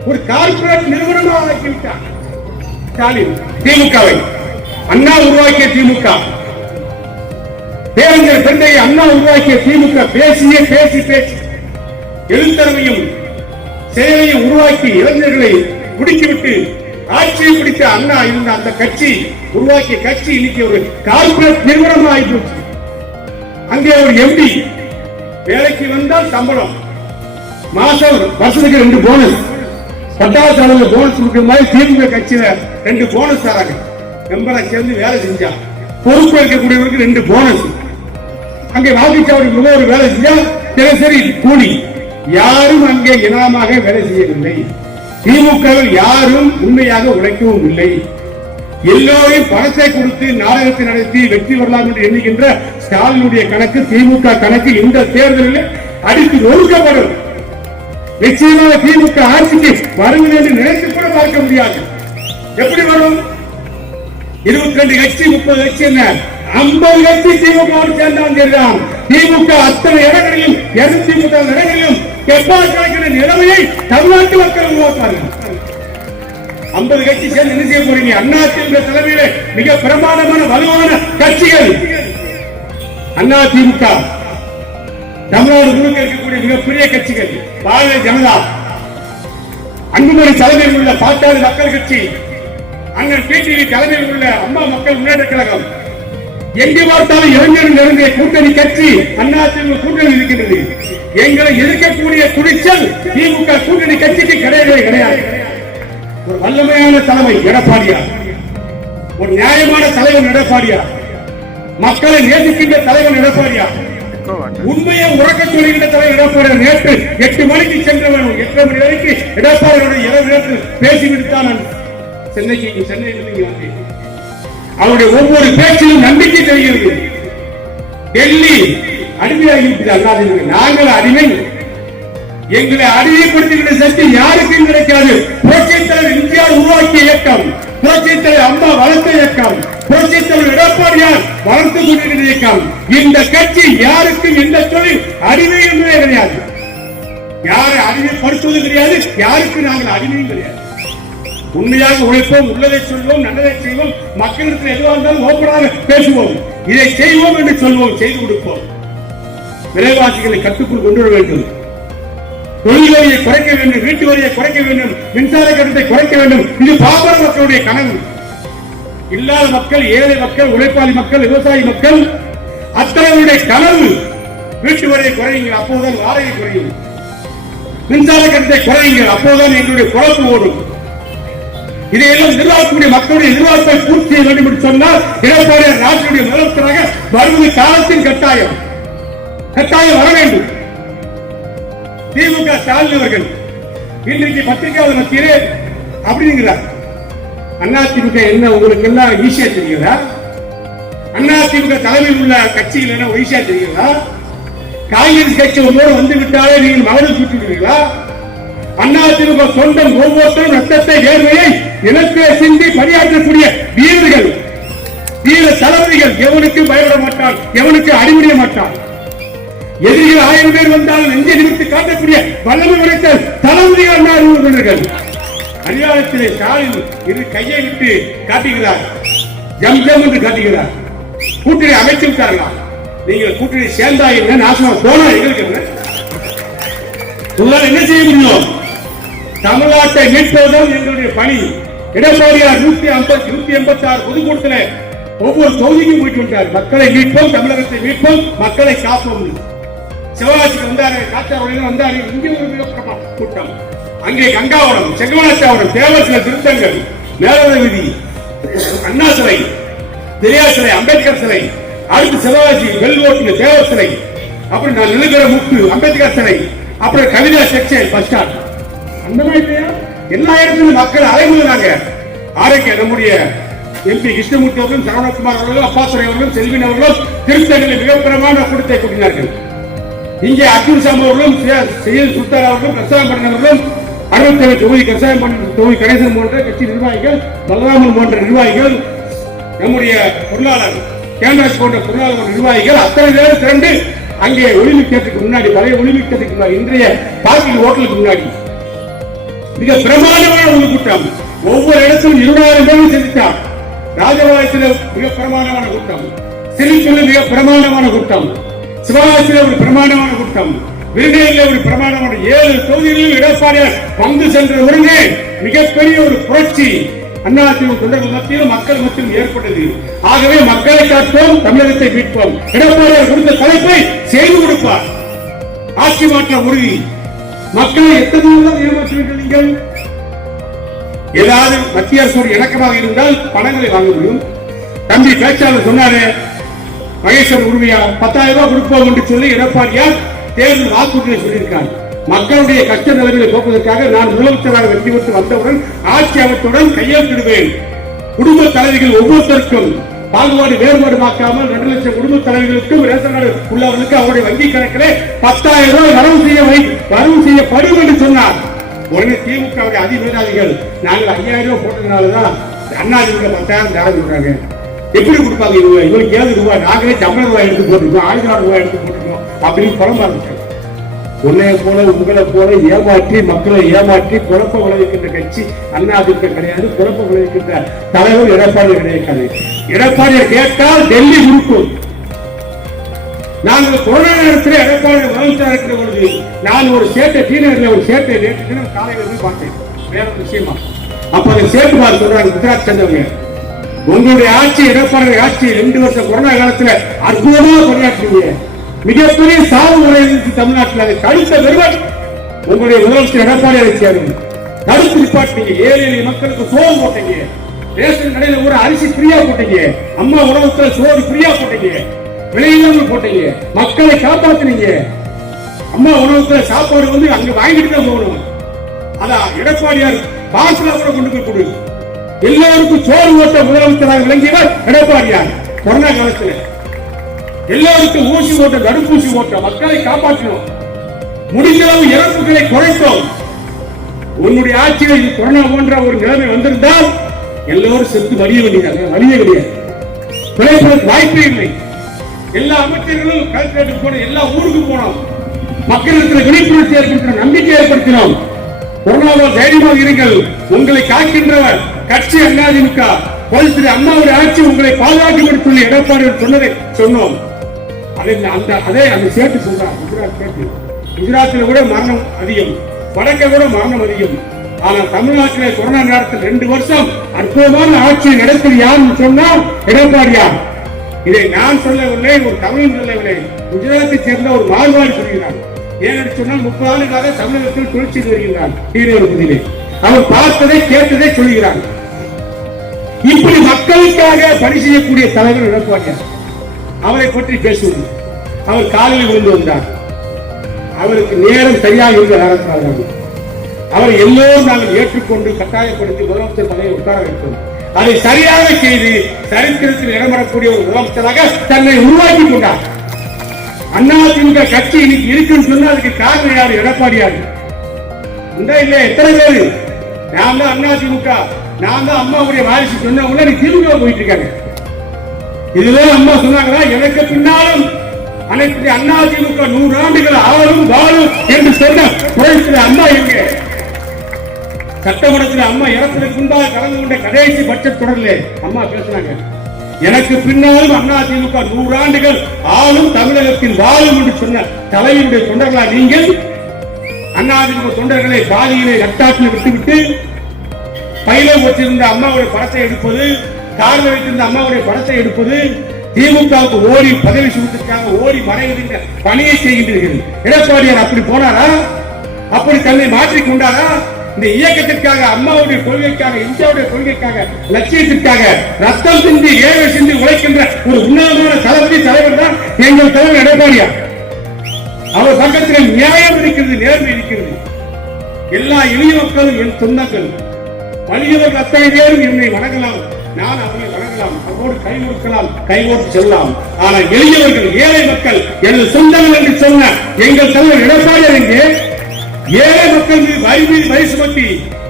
ஒரு கார்பரேட் நிறுவனமாக ஆக்கிவிட்டார் ஸ்டாலின். திமுகவை அண்ணா உருவாக்கிய திமுக, பேரஞ்சர் பெண்ணையை அண்ணா உருவாக்கிய திமுக பேசிய பேசி எழுத்தரவையும் செயலையும் உருவாக்கி இளைஞர்களை குடிக்கிவிட்டு ஆட்சியை பிடித்த அண்ணா இருந்த அந்த கட்சி, உருவாக்கிய கட்சி இன்னைக்கு ஒரு கார்பரேட் நிறுவனமாக ஆகிப்போச்சு. அங்கே ஒரு எம்பி வேலைக்கு வந்தால் சம்பளம், மாசம் வருஷத்துக்கு 2 போனஸ், பட்டாசு அளவு போனஸ் கொடுக்கிற மாதிரி திமுக கட்சியில 2 போனஸ் தராங்க. மெம்பரா சேர்ந்து வேலை செஞ்சா பொறுப்பு இருக்கக்கூடியவருக்கு 2 போனஸ். அங்கே வாக்குச்சாவடி ஒரு வேலை செஞ்சா தினசரி கூலி. யாரும் அங்கே இனாமாக வேலை செய்யவில்லை. திமுக யாரும் உண்மையாக உழைக்கவும் இல்லை. எல்லோரும் பணத்தை கொடுத்து நாடகத்தை நடத்தி வெற்றி வரலாம் என்று எண்ணுகின்ற ஸ்டாலினுடைய கணக்கு, திமுக கணக்கு இந்த தேர்தலில் அடித்து ஒதுக்கப்படும். நிச்சயமாக திமுக ஆட்சிக்கு வரும் என்று நினைத்து கூட பார்க்க முடியாது. எப்படி வரும்? 22 கட்சி, 30 கட்சி, என்ன 50 கட்சி திமுக சேர்ந்தாலும் சரிதான். திமுக அத்தனை இடங்களிலும் 230 இடங்களிலும் கணக்கான நிலைமையை தமிழ்நாட்டு மக்கள் உருவாக்குவார்கள். 50 கட்சி சேர்ந்து என்ன செய்ய போறீங்க? அண்ணா திமுக தலைமையில மிக பிரமாண்டமான வலுவான கட்சிகள். அண்ணா திமுக தமிழ்நாடு முழுக்க இருக்கக்கூடிய மிகப்பெரிய கட்சிகள். பாரதிய ஜனதா, அன்புமணி தலைமையில் உள்ள பாட்டாளி மக்கள் கட்சி, அண்ணன் டிடிவி தலைமையில் உள்ள அம்மா மக்கள் முன்னேற்ற கழகம், எங்கே பார்த்தாலும் இளைஞர்கள் நிறைந்த கூட்டணி கட்சி அண்ணா திமுக கூட்டணி இருக்கின்றது. எங்களை எதிர்க்கக்கூடிய துணிச்சல் திமுக கூட்டணி கட்சிக்கு கிடையாது. ஒரு வல்லமையான தலைமை எடப்பாடியார், ஒரு நியாயமான தலைவர் எடப்பாடியார், மக்களை நேசிக்கின்ற தலைவர் எடப்பாடியார், உண்மையை உறக்க சொல்லுகின்ற தலைவர் எடப்பாடியார். நேற்று 8 மணிக்கு சென்றவன் 8 மணி வரைக்கும் எடப்பாடியோட இரவு நேற்று பேசிவிடுத்தான் சென்னையில். அவருடைய ஒவ்வொரு பேச்சிலும் நம்பிக்கை தெரிகிறது. டெல்லி அடிமையாகிவிட்டது. நாங்கள் அடிமை. எங்களை அடிமைப்படுத்துகின்ற சக்தி யாருக்கும் கிடைக்காது. புரட்சித் தலைவர் இந்தியாவில் உருவாக்கிய இயக்கம், புரட்சித் தலைவர் அம்மா வளர்த்த இயக்கம், புரட்சித் தலைவர் எடப்பாடியார் வளர்த்து கொண்டிருக்கிற இயக்கம். இந்த கட்சி யாருக்கும் எந்த தொழில் அடிமை என்பதே கிடையாது. யாரை அடிமைப்படுத்துவது கிடையாது, யாருக்கு நாங்கள் அடிமையும் கிடையாது. உண்மையாக உழைப்போம், உள்ளதை சொல்வோம், நல்லதை செய்வோம், மக்களிடத்தில் எதுவாக இருந்தாலும் ஓப்பனாக பேசுவோம். இதை செய்வோம் என்று சொல்வோம், செய்து கொடுப்போம். விலைவாசிகளை கட்டுக்குள் கொண்டு வர வேண்டும். தொழில் வரியை குறைக்க வேண்டும், வீட்டு வரியை குறைக்க வேண்டும், மின்சார கட்டணத்தை குறைக்க வேண்டும். இது பாமர மக்களுடைய கனவு. இல்லாத மக்கள், ஏழை மக்கள், உழைப்பாளி மக்கள், விவசாயி மக்கள் அத்தனையுடைய கனவு. வீட்டு வரியை குறையுங்கள், அப்போதுதான் வாடகை குறையும். மின்சார கட்டணத்தை குறையுங்கள், அப்போதுதான் எங்களுடைய குழப்பு ஓடும். இதையெல்லாம் நிர்வாகக்கூடிய மக்களுடைய எதிர்பார்ப்பை பூர்த்தி செய்ய வேண்டும் என்று சொன்னால் எடப்பாடியார் நாட்டினுடைய முதலமைச்சராக வருவது காலத்தின் கட்டாயம். கட்டாயம் வர வேண்டும். திமுக ஸ்டாலின் அவர்கள் இன்றைக்கு பத்திரிகையாளர் மத்தியிலே அப்படிங்கிறார். அதிமுக என்ன உங்களுக்கு எல்லாம் ஈஸியா தெரிகிறதா? அதிமுக தலைமையில் உள்ள கட்சியில் என்ன ஈஸியா தெரிகிறதா? காங்கிரஸ் கட்சி ஒவ்வொரு வந்து விட்டாலே நீங்கள் மகனும் சுட்டுவீர்களா? அதிமுக சொந்தம் ஒவ்வொருத்தரும் ரத்தத்தை வேர்வையை நிலத்திலே சிந்தி பணியாற்றக்கூடிய வீரர்கள், வீர தளபதிகள். எவனுக்கு பயப்பட மாட்டான், எவனுக்கு அடிபடிய மாட்டான். எதிரிகள் 1000 பேர் வந்தாலும் நெஞ்சை நிமிர்த்தி காட்டக்கூடிய வல்லமை உடைத்த தளபதி அண்ணா அறிவுறுத்தல். அதிகாரத்திலே ஸ்டாலின் இரு கையை விட்டு காட்டுகிறார், ஜம் ஜம் என்று காட்டுகிறார். கூட்டணி அமைச்சு விட்டார்களா? நீங்கள் கூட்டணி சேர்ந்தா என்ன, நாசமா போனா எங்களுக்கு என்ன செய்ய முடியும்? தமிழ்நாட்டை மீட்பதும் எங்களுடைய பணி. எடப்பாடியார் 186 பொதுக்கூட்டத்தில் ஒவ்வொரு தொகுதிக்கும் போயிட்டு விட்டார். மக்களை மீட்போம், தமிழகத்தை மீட்போம், மக்களை காப்போம். சிவகாசிக்கு வந்தாரு, காத்தாவரம் வந்தாரு. இங்கே ஒரு மிகப்பெரிய கூட்டம். அங்கே கங்காவரம், செங்கமலச்சாவரம், தேவசில திருத்தங்கள், மேலவை விதி, அண்ணா சிலை, பெரியார் சிலை, அம்பேத்கர் சிலை, அடுத்து சிவகாசி வெல்வோட்டில் தேவர் சிலை, அப்புறம் நான் நிலக்கிற முக்கு அம்பேத்கர் சிலை, அப்புறம் கவிதா செக்ஷன் பஸ் ஸ்டாண்ட். அந்த மாதிரி எல்லா இடத்திலும் மக்கள் அலைமுறாங்க. ஆரோக்கிய நம்முடைய எம்பி கிருஷ்ணமூர்த்தி அவர்களும், சரவணகுமார் அவர்களும், அப்பாத்துறை அவர்களும், செல்வின் அவர்களும் திருத்தங்களில் மிகப்பெருமான கூட்டத்தை கூட்டினார்கள். இங்கே அப்துல் சாம் அவர்களும், செய்யல் சுல்தான் அவர்களும், கசாயம்பண்ணன் அவர்களும், 67 தொகுதி கசாயம்பண்ணன் தொகுதி கணேசன் போன்ற கட்சி நிர்வாகிகள், பலராமன் போன்ற நிர்வாகிகள், நம்முடைய பொருளாளர் கேண்டஸ் போன்ற பொருளாளர் நிர்வாகிகள் அத்தனை பேரும் திரண்டு அங்கே ஒலிம்பிக்கத்துக்கு முன்னாடி, பழைய ஒலிம்பிக்கத்துக்கு முன்னாடி, இன்றைய பார்க்கிங் ஹோட்டலுக்கு முன்னாடி மிக பிரமாண்டமான ஒரு கூட்டம். ஒவ்வொரு இடத்திலும் 20,000 பேரும் சந்தித்தார். ராஜபாளையத்தில் மிக பிரமாண்டமான கூட்டம், சிலிப்பில் மிக பிரமாண்டமான கூட்டம், சிவகாசியில் ஒரு பிரமாண்டமான கூட்டம், விருதுநகரில் ஒரு பிரமாண்டமான 7 தொகுதிகளில் எடப்பாடியார் வந்து சென்ற உடனே மிகப்பெரிய ஒரு புரட்சி அதிமுக தொண்டர்கள் மத்தியிலும் மக்கள் மத்தியிலும் ஏற்பட்டது. ஆகவே மக்களை காப்போம், தமிழகத்தை மீட்போம். எடப்பாடியார் கொடுத்த தலைப்பை செய்து கொடுப்பார். ஆட்சி மாற்ற உறுதி. மக்களை எத்தனை ஏமாற்றுவீர்கள் நீங்கள்? ஏதாவது மத்திய அரசோடு இணக்கமாக இருந்தால் பணங்களை வாங்க முடியும். தம்பி பேச்சாளர் சொன்னாரு, மகேஸ்வர் உரிமையா 10,000 ரூபாய் கொடுப்போம் என்று சொல்லி எடப்பாடியார் தேர்தல் வாக்குறுதியை சொல்லியிருக்காங்க. மக்களுடைய கஷ்ட நிலைமையை போக்குவதற்காக நான் முதலமைச்சராக வெற்றி பெற்று வந்தவுடன் ஆட்சி அமைத்துடன் கையெழுத்திடுவேன். குடும்ப தலைவிகள் ஒவ்வொருத்தருக்கும் பாகுபாடு வேறுபாடு பார்க்காமல் 2 லட்சம் குடும்ப தலைவர்களுக்கும் ரேஷன் கார்டு உள்ளவர்களுக்கு அவருடைய வங்கி கணக்கிலே 10,000 ரூபாய் வரவு செய்யப்படும் என்று சொன்னார். உடனே திமுக அதிபதிகள் நாங்கள் 5,000 ரூபாய் போட்டதுனாலதான் அண்ணாதிமுக 10,000 தர சொல்றாங்க. எப்படி கொடுப்பாங்க? இவங்களுக்கு 7 ரூபாய், நாங்களே சம்பள ரூபாய் எடுத்து போட்டுருக்கோம், 1000 ரூபாய் எடுத்து போட்டுருக்கோம் அப்படின்னு புலம்ப ஆரம்பிச்சாங்க. உன்னைய போல உங்களை போல ஏமாற்றி மக்களை ஏமாற்றி குழப்ப விளைவிக்கின்ற கட்சி அதிமுக கிடையாது. குழப்ப விளைவிக்கின்ற தலைவர் எடப்பாடி கிடையாது. எடப்பாடியை கேட்டால் டெல்லி கொடுக்கும். நாங்கள் கொரோனா நேரத்தில் எடப்பாடி முதலமைச்சராக இருக்கிற பொழுது நான் ஒரு சேட்டை டீனர்ல ஒரு சேட்டை நேற்று காலையில் போய் பார்த்தேன். வேற விஷயமா அப்ப அதை சேட்டு பார்த்து சொல்றாங்க குஜராத் சேர்ந்தவங்க, உங்களுடைய ஆட்சி எடப்பாடி ஆட்சி 2 வருஷம் கொரோனா காலத்துல அற்புதமாக பணியாற்றுவீங்க. மிகப்பெரிய சாவு முறை தமிழ்நாட்டில் அதை தடுத்த வெறுவன் உங்களுடைய முதலமைச்சர் எடப்பாடியை சேரும். தடுத்து நிப்பாட்டீங்க. 7 மக்களுக்கு சோறு போட்டீங்க. ரேஷன் கடையில் ஒரு அரிசி ஃப்ரீயா போட்டீங்க. அம்மா உணவுத்துல சோறு ஃப்ரீயா போட்டீங்க. விலையில்லாமல் போட்டீங்க. மக்களை காப்பாத்தினீங்க. அம்மா உணவுத்துல சாப்பாடு அங்க வாங்கிட்டு தான் போகணும். அதான் எடப்பாடியார் பாசலா கூட கொண்டு போய் கொடு. எல்லாருக்கும் சோறு ஓட்ட முதலமைச்சராக விளங்கியவர் எடப்பாடியார். கொரோனா காலத்தில் எல்லாருக்கும் ஊசி ஓட்ட, தடுப்பூசி ஓட்ட, மக்களை காப்பாற்றணும். முடிந்தளவு இறப்புகளை குறைத்தோம். உன்னுடைய ஆட்சியில் கொரோனா போன்ற ஒரு நிலைமை வந்திருந்தால் எல்லோரும் செத்து வலிய வேண்டியதாக, வலிய கிடையாது, பிழைப்பதற்கு வாய்ப்பே இல்லை. எல்லா அமைச்சர்களும் கலெக்டரேட்டுக்கு போன, எல்லா ஊருக்கு போனோம். மக்களிடத்தில் விழிப்புணர்ச்சி ஏற்படுத்தினோம், நம்பிக்கை ஏற்படுத்தினோம். கொரோனாவால் தைரியமாக இருங்கள், உங்களை காக்கின்றவர் கட்சி அதிமுக. அம்மாவுடைய ஆட்சி உங்களை பாதுகாக்கும் சொல்லி எடப்பாடி சொன்னதை சொன்னோம். அதே அந்த சேட்டு சொல்றார். குஜராத்தில் கூட மரணம் அதிகம், வடக்கே கூட மரணம் அதிகம். ஆனால் தமிழ்நாட்டில் கொரோனா நேரத்தில் 2 வருஷம் அற்புதமான ஆட்சியை நடத்தி யாருன்னு சொன்னால் எடப்பாடியார். இதை நான் சொல்லவில்லை, ஒரு தமிழன் சொல்லவில்லை, குஜராத்தை சேர்ந்த ஒரு மார்வாடி சொல்கிறார். ஏனென்று சொன்னால் 30 ஆண்டுகளாக தமிழகத்தில் தொழிற்சி வருகிறார். தீவிரத்திலே அவர் பார்த்ததை கேட்டதை சொல்கிறார். இப்படி மக்களுக்காக பணி செய்யக்கூடிய தலைவர் எடப்பாடியார். அவரை பற்றி பேசுவது, அவர் காலையில் விழுந்து வந்தார். அவருக்கு நேரம் சரியாக இருந்த காரணத்தால் அவரை எல்லோரும் நாங்கள் ஏற்றுக்கொண்டு கட்டாயப்படுத்தி முதலமைச்சர் பதவியை உட்கார வைத்தோம். அதை சரியாக செய்து சரித்திரத்தில் இடம்பெறக்கூடிய ஒரு முதலமைச்சராக தன்னை உருவாக்கி கொண்டார். அதிமுக கட்சி இன்னைக்கு இருக்குன்னு சொன்னா அதுக்கு காரணம் யாரு? எடப்பாடியார். இல்ல எத்தனை பேரு நான் தான் அதிமுக, நான் தான் அம்மாவுடைய வாரிசு சொன்ன நீ திமுக போயிட்டு இருக்காங்க. இதுவே அம்மா சொன்னாங்கன்னா எனக்கு பின்னாலும் அனைத்து அதிமுக 100 ஆண்டுகள் ஆளும் வாழும் என்று சொன்ன புரட்சியாளர் அம்மா எங்க? சட்டமன்றத்தில் அம்மா இறப்பதற்கு முன்பாக கலந்து கொண்ட கடைசி பட்ஜெட் தொடரிலே அம்மா பேசினாங்க, எனக்கு பின்னாலும் அதிமுக 100 ஆண்டுகள் ஆளும் தமிழகத்தில் வாழும் என்று சொன்ன தலைவருடைய தொண்டர்களா நீங்கள்? அதிமுக தொண்டர்களை பாதியிலே நட்டாற்றில் விட்டுவிட்டு பையில வச்சிருந்த அம்மாவுடைய படத்தை எடுப்பது, காரில் வைத்திருந்த அம்மாவுடைய படத்தை எடுப்பது, திமுகவுக்கு ஓடி பதவி சுமத்திற்காக ஓடி மறைகின்ற பணியை செய்கின்றீர்கள். எடப்பாடியார் அப்படி போனாரா? அப்படி தன்னை மாற்றிக் கொண்டாரா? இந்த இயக்கத்திற்காக, அம்மாவுடைய கொள்கைக்காக, இந்தியாவுடைய கொள்கைக்காக, லட்சியத்திற்காக ரத்தம் சிந்தி ஏழை சிந்தி உழைக்கின்ற ஒரு உன்னதமான தளபதி தலைவர் தான் எங்கள் தலைவர் எடப்பாடியார். அவர் பக்கத்தில் நியாயம் இருக்கிறது, நேர்மை இருக்கிறது. எல்லா எளிய மக்களும் என் சொந்தங்கள், வலியவர்கள் அத்தனை பேரும் என்னை வணங்கலாம், நான் அவர்களை வணங்கலாம், அவரோடு கை கொடுக்கலாம், கைகோர்த்து செல்லலாம். ஆனால் எளியவர்கள், ஏழை மக்கள் எனது சொந்தங்கள் என்று சொன்ன எங்கள் தலைவர் எடப்பாடியார் எங்கே? ஏழை மக்கள் மீது வரி சுமத்தி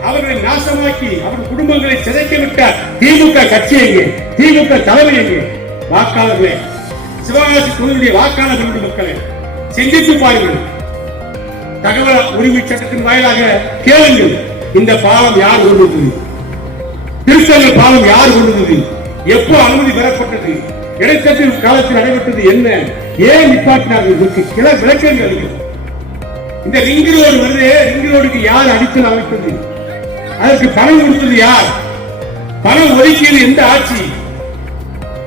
அவர்களை நாசமாக்கி அவர் குடும்பங்களை சிதைக்க விட்ட திமுக கட்சி எங்கே? திமுக தலைமை எங்கே? வாக்காளர்களே, சிவகாசி தொகுதியுடைய வாக்காளர்களுடைய மக்களை சிந்தித்து பாருங்கள். தகவல் உரிமை சட்டத்தின் வாயிலாக கேளுங்கள். இந்த பாலம் யார் கொண்டது? திருத்தங்கள் பாலம் யார் கொண்டது? எப்போ அனுமதி பெறப்பட்டது? இடைத்தட்டில் காலத்தில் நடைபெற்றது என்ன? ஏன் நிப்பாட்டினார்கள்? சில விளக்கங்கள். இந்த ரிங் ரோடு வருது, ரிங் ரோடுக்கு யார் அடித்தல் அமைத்தது? அதற்கு பணம் கொடுத்தது யார்? பணம் ஒதுக்கியது எந்த ஆட்சி?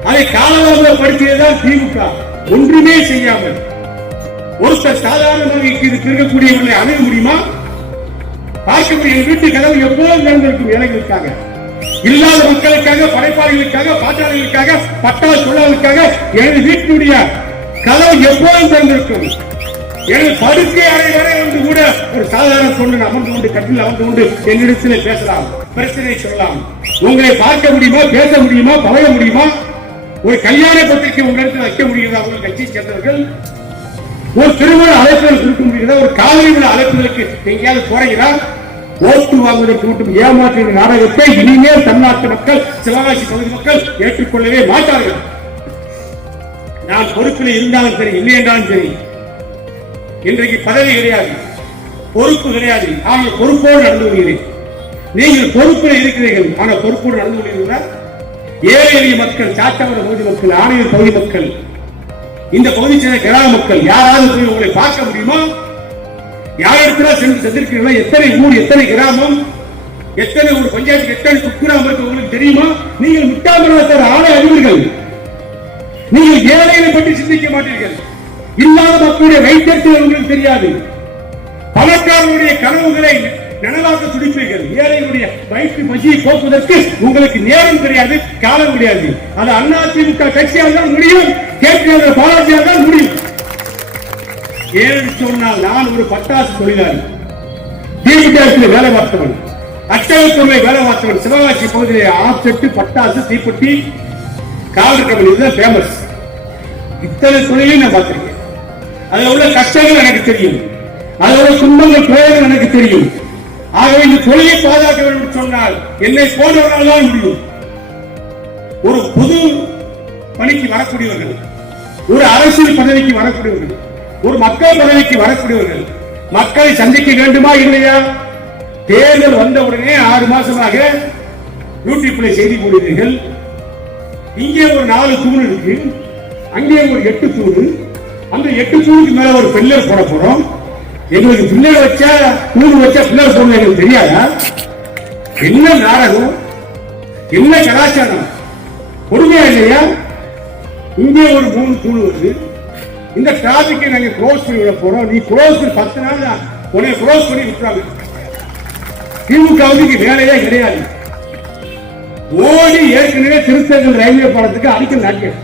அதை காலதாமதப்படுத்தியதுதான் திமுக. ஒன்றுமே செய்யாமல் ஒருத்தர் சாதாரணமாக இருக்கக்கூடியவர்களை அணுக முடியுமா? பார்க்க முடியும். வீட்டு கதவு எப்போதும் திறந்திருக்கும். ஏழைகளுக்காக, இல்லாத மக்களுக்காக, படைப்பாளிகளுக்காக, பாட்டாளிகளுக்காக, பட்டா தொழிலாளர்களுக்காக எனது வீட்டினுடைய கதவு எப்போதும் திறந்திருக்கும். எனது படுக்கை அறை வரை வந்து கூட ஒரு சாதாரண தொண்டு அமர்ந்து கொண்டு, கட்டில் அமர்ந்து கொண்டு என்னிடத்தில் பேசலாம், பிரச்சனை சொல்லலாம். உங்களை பார்க்க முடியுமா? பேச முடியுமா? பழக முடியுமா? ஒரு கல்யாண பத்திரிகை உங்களிடத்தில் வைக்க முடியுதா? உங்கள் கட்சியை சேர்ந்தவர்கள் ஒரு திருமண அழைப்புகள் கொடுக்க முடியுதா? ஒரு காவிரி விழா அழைப்புகளுக்கு எங்கேயாவது போறீங்களா? ஓட்டு வாங்குவதற்கு மட்டும் ஏமாற்றுகிற நாடகத்தை இனிமேல் தமிழ்நாட்டு மக்கள், சிவகாசி பகுதி மக்கள் ஏற்றுக்கொள்ளவே மாட்டார்கள். நான் பொறுப்பில் இருந்தாலும் சரி, இல்லை என்றாலும் சரி, இன்றைக்கு பதவி கிடையாது, பொறுப்பு கிடையாது, ஆனால் பொறுப்போடு நடந்து கொள்கிறேன். நீங்கள் பொறுப்பில் இருக்கிறீர்கள், ஆனால் பொறுப்போடு நடந்து கொள்கிறீர்களா? ஏழை எளிய மக்கள், சாத்தாவர பகுதி மக்கள், ஆணையர் பகுதி மக்கள், இந்த பகுதி சேர்ந்த கிராம மக்கள் யாராவது போய் உங்களை பார்க்க முடியுமா? யாரிடத்துல சென்று சென்றிருக்கிறீர்களா? எத்தனை ஊர், எத்தனை கிராமம், எத்தனை ஒரு பஞ்சாயத்து, எத்தனை குக்கிராமம் இருக்கு உங்களுக்கு தெரியுமா? நீங்கள் முட்டாமலாத்தார் ஆணை அறிவீர்கள். நீங்கள் ஏழைகளை பற்றி சிந்திக்க மாட்டீர்கள். இல்லாத மக்களுடைய வைத்தியத்தில் உங்களுக்கு தெரியாது. பணக்காரனுடைய கனவுகளை நனவாக்க துடிப்பீர்கள். ஏழைகளுடைய வயிற்று பசியை போக்குவதற்கு உங்களுக்கு நேரம் கிடையாது, காலம் கிடையாது. அது அதிமுக கட்சியால் தான் முடியும், கேட்கிற பாலாஜியால் தான் முடியும். ஏன்னு சொன்னால், நான் ஒரு பட்டாசு தொழிலாளி, திமுக வேலை பார்த்தவன், அச்சகத்துறை வேலை பார்த்தவன். சிவகாசி பகுதியிலே ஆப்செட்டு, பட்டாசு, தீப்பெட்டி, காவல் கம்பெனி இதுதான் ஃபேமஸ். இத்தனை தொழிலையும் நான் பார்த்திருக்கேன். அதுல உள்ள கஷ்டங்கள் எனக்கு தெரியும், அதுல உள்ள துன்பங்கள், பிரயோகம் எனக்கு தெரியும். ஆகவே இந்த தொழிலை பாதுகாக்க வேண்டும் என்று சொன்னால் என்னை போன்றவர்கள் தான் முடியும். ஒரு பொது பணிக்கு வரக்கூடியவர்கள், ஒரு அரசியல் பதவிக்கு வரக்கூடியவர்கள், ஒரு மக்கள் பதவிக்கு வரக்கூடியவர்கள் மக்களை சந்திக்க வேண்டுமா இல்லையா? தேர்தல் வந்தவுடனே 6 மாசமாக யூடியூப்ல செய்தி போடுகிறீர்கள். இங்கே ஒரு 4 தூண் இருக்கு, அங்கே ஒரு 8 தூண், அந்த 8 தூணுக்கு மேல ஒரு பில்லர் போட போறோம். எங்களுக்கு பில்லர் வச்சா, தூண் வச்சா பில்லர் போடணும் எங்களுக்கு தெரியாதா? என்ன நாடகம், என்ன கலாச்சாரம், பொறுமையா இல்லையா? இங்கே ஒரு 3 தூண் வருது. இந்த டிராபிக்கை நாங்க க்ளோஸ் பண்ணி விட போறோம். நீ க்ளோஸ் 10 நாள் உடனே க்ளோஸ் பண்ணி விட்டுறாங்க. திமுகவுக்கு வேலையே கிடையாது. ஓடி ஏற்கனவே திருத்தங்கள் ரயில்வே பாலத்துக்கு அடிக்கல் நாட்கள்,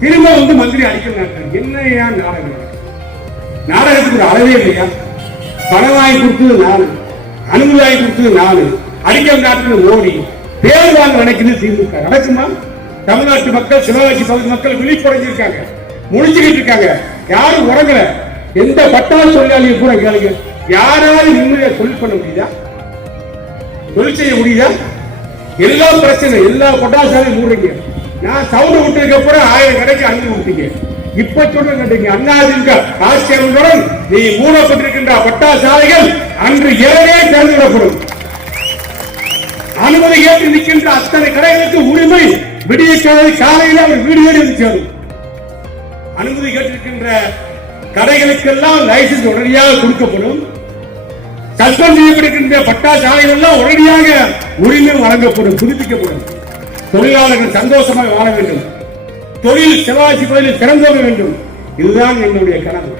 திரும்ப வந்து மந்திரி அடிக்கல் நாட்கள். என்னையா நாடகம்? நாடகத்துக்கு ஒரு அளவே இல்லையா? பணம் வாங்கி கொடுத்தது 4, அனுமதி வாங்கி கொடுத்தது 4, அடிக்கல் நாட்கள் ஓடி பேர் வாங்க நினைக்கிறது திமுக. நடக்குமா? தமிழ்நாட்டு மக்கள், சிவகாசி பகுதி மக்கள் விழிப்படைஞ்சிருக்காங்க, முடிச்சுக்கிட்டு இருக்காங்க. யாரும் உறங்கல. எந்த பட்டாள தொழிலாளியை கூட கேளுங்க, யாராவது நிம்மதியா தொழில் பண்ண முடியுதா? தொழில் செய்ய முடியுதா? எல்லா பிரச்சனை, எல்லா பட்டாசாலையும் மூடுங்க. நான் சவுண்ட் விட்டதுக்கு அப்புறம் 1000 கடைக்கு அனுப்பி விட்டீங்க. இப்ப சொல்லுங்க, அண்ணாதிமுக ஆட்சியாளர்களுடன் நீ மூடப்பட்டிருக்கின்ற பட்டாசாலைகள் அன்று இரவே திறந்துவிடப்படும். அனுமதி கேட்டு நிற்கின்ற அத்தனை கடைகளுக்கு உரிமை விடிய காலையில் அவர் வீடு வீடு சேரும். அனுமதி கேட்டிருக்கின்ற கடைகளுக்கெல்லாம் லைசன்ஸ் உடனடியாக கொடுக்கப்படும். சஸ்பெண்ட் செய்யப்படுகின்ற பட்டாசாலைகள் எல்லாம் உடனடியாக உரிமை வழங்கப்படும், புதுப்பிக்கப்படும். தொழிலாளர்கள் சந்தோஷமாக வாழ வேண்டும், தொழில் சிவாஜி கோயிலில் திறந்து வேண்டும். இதுதான் எங்களுடைய கனவு.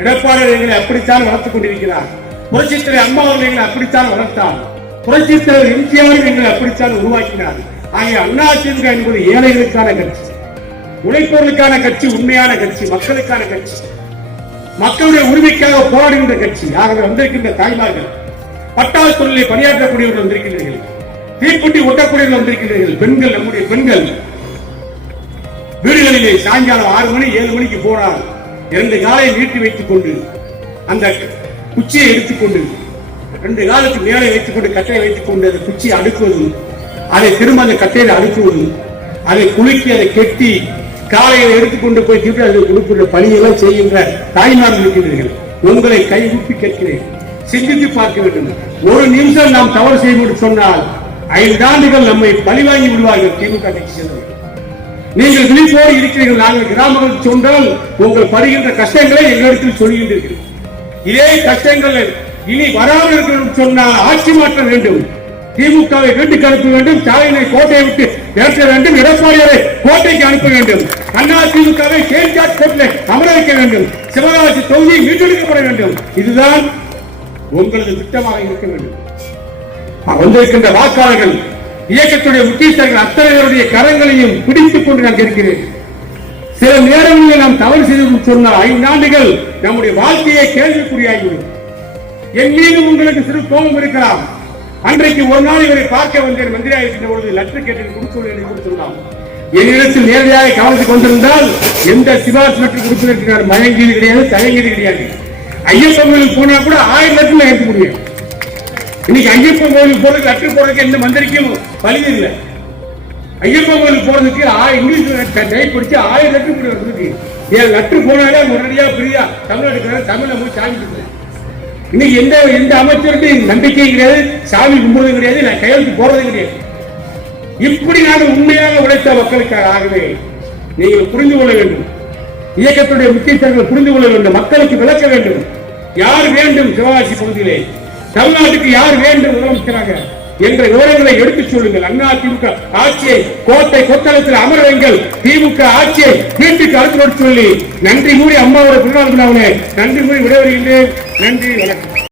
எடப்பாடி எங்களை அப்படித்தான் வளர்த்துக் கொண்டிருக்கிறார். புரட்சித் தலைவர் அம்மா அவர்கள் எங்களை அப்படித்தான் வளர்த்தார். புரட்சித் தலைவர் எம்ஜிஆர் எங்களை அப்படித்தான் உருவாக்கினார். ஆகிய அதிமுக என்பது ஏழைகளுக்கான கட்சி, உழைப்பவர்களுக்கான கட்சி, உண்மையான கட்சி, மக்களுக்கான கட்சி, மக்களுடைய உரிமைக்காக போராடுகின்ற கட்சி. ஆகவே வந்திருக்கின்ற தாய்மார்கள், பட்டாசு தொழிலை பணியாற்றக்கூடியவர்கள் வந்திருக்கிறீர்கள், தீப்பெட்டி ஒட்டக்கூடியவர்கள் வந்திருக்கிறீர்கள். பெண்கள், நம்முடைய பெண்கள் வீடுகளிலே சாயங்காலம் 6 மணி 7 மணிக்கு போனால் 2 காலை நீட்டி வைத்துக் கொண்டு அந்த குச்சியை எடுத்துக்கொண்டு 2 காலுக்கு மேலே வைத்துக் கொண்டு கட்டையை வைத்துக் கொண்டு அந்த குச்சியை அடுக்குவதும், அதை திரும்ப அந்த கட்டையை அடுக்குவதும், அதை குலுக்கி அதை கெட்டி காலையில் எடுத்துக்கொண்டு போய் திருப்பி அதை கொடுக்கின்ற பணியெல்லாம் செய்கின்ற தாய்மார்கள் இருக்கிறீர்கள். உங்களை கைவிட்டு கேட்கிறேன், சிந்தித்து பார்க்க வேண்டும். ஒரு நிமிஷம் நாம் தவறு செய்வோம் சொன்னால் 5 ஆண்டுகள் நம்மை பழிவாங்கி விடுவார்கள் திமுக கட்சி சேர்ந்தவர்கள். நீங்கள் விழிப்போடு இருக்கிறீர்கள். நாங்கள் கிராமங்களுக்கு சொன்னால் உங்கள் படுகின்ற கஷ்டங்களை எங்களிடத்தில் சொல்கின்றீர்கள். இதே கஷ்டங்கள் இனி வராமல் இருக்கிறது சொன்னால் ஆட்சி மாற்ற வேண்டும், திமுகவை வீட்டுக்கு அனுப்ப வேண்டும், ஸ்டாலினை கோட்டையை விட்டு விரட்ட வேண்டும், எடப்பாடியை கோட்டைக்கு அனுப்ப வேண்டும், அண்ணா திமுகவை கேட்காட் கோட்டில் அமர வைக்க வேண்டும், சிவகாசி தொகுதியை மீட்டெடுக்கப்பட வேண்டும். இதுதான் உங்களது திட்டமாக இருக்க வேண்டும். வந்திருக்கின்ற வாக்காளர்கள், இயக்கத்துடைய முக்கியஸ்தர்கள் அத்தனைவருடைய கரங்களையும் பிடித்துக் கொண்டு நான் கேட்கிறேன். சில நேரங்களில் நாம் தவறு செய்து சொன்னால் 5 ஆண்டுகள் நம்முடைய வாழ்க்கையை கேள்விக்குறியாகிவிடும். என் மீது உங்களுக்கு சிறு கோபம் இருக்கலாம். அன்றைக்கு ஒரு நாள் இவரை பார்க்க வந்தேன், மந்திரியாக இருக்கின்ற பொழுது லெட்டர் கேட்டு கொடுக்க சொல்லலாம். என்னிடத்தில் நேரடியாக கவனத்துக்கு வந்திருந்தால் எந்த சிபாரிசு லெட்டர் கொடுப்பதற்கு நான் மயங்கியது கிடையாது, தயங்கியது கிடையாது. ஐயப்பன் கோயிலுக்கு போனா கூட 1000 லெட்டர்ல எடுக்க முடியும். இன்னைக்கு ஐயப்பன் கோயிலுக்கு போறதுக்கு லெட்டர் போறதுக்கு எந்த மந்திரிக்கும் வழி இல்லை. ஐயப்பன் கோயிலுக்கு போறதுக்கு இங்கிலீஷ் டைப் படிச்சு 1000 லெட்டர் கூட வந்திருக்கு. ஏன் லெட்டர் போனாலே உடனடியா பிரியா தமிழ்நாட்டுக்கு தமிழ்ல போய் சாமி கொடுக்குறேன். இன்னைக்கு எந்த அமைச்சருக்கு நம்பிக்கை கிடையாது, சாமி கும்பிடுறது கிடையாது, நான் கையெழுத்து போறதும் கிடையாது. இப்படி நாங்கள் உண்மையாக உழைத்த மக்களுக்காக. ஆகவே நீங்கள் புரிந்து கொள்ள வேண்டும், இயக்கத்துடைய முக்கியஸ்தர்கள் புரிந்து கொள்ள வேண்டும், மக்களுக்கு விளக்க வேண்டும். யார் வேண்டும் சிவகாசி பகுதியிலே, தமிழ்நாட்டுக்கு யார் வேண்டும் முதலமைச்சராக என்ற விவரங்களை எடுத்துச் சொல்லுங்கள். அதிமுக ஆட்சியை கோட்டை கொத்தளத்தில் அமர வைங்கள், திமுக ஆட்சியை வீட்டுக்கு அழைத்து சொல்லி நன்றி கூறி அம்மாவோட பிறநாள் விழாவிலே நன்றி கூறி விடைபெறுகின்றேன். நன்றி, வணக்கம்.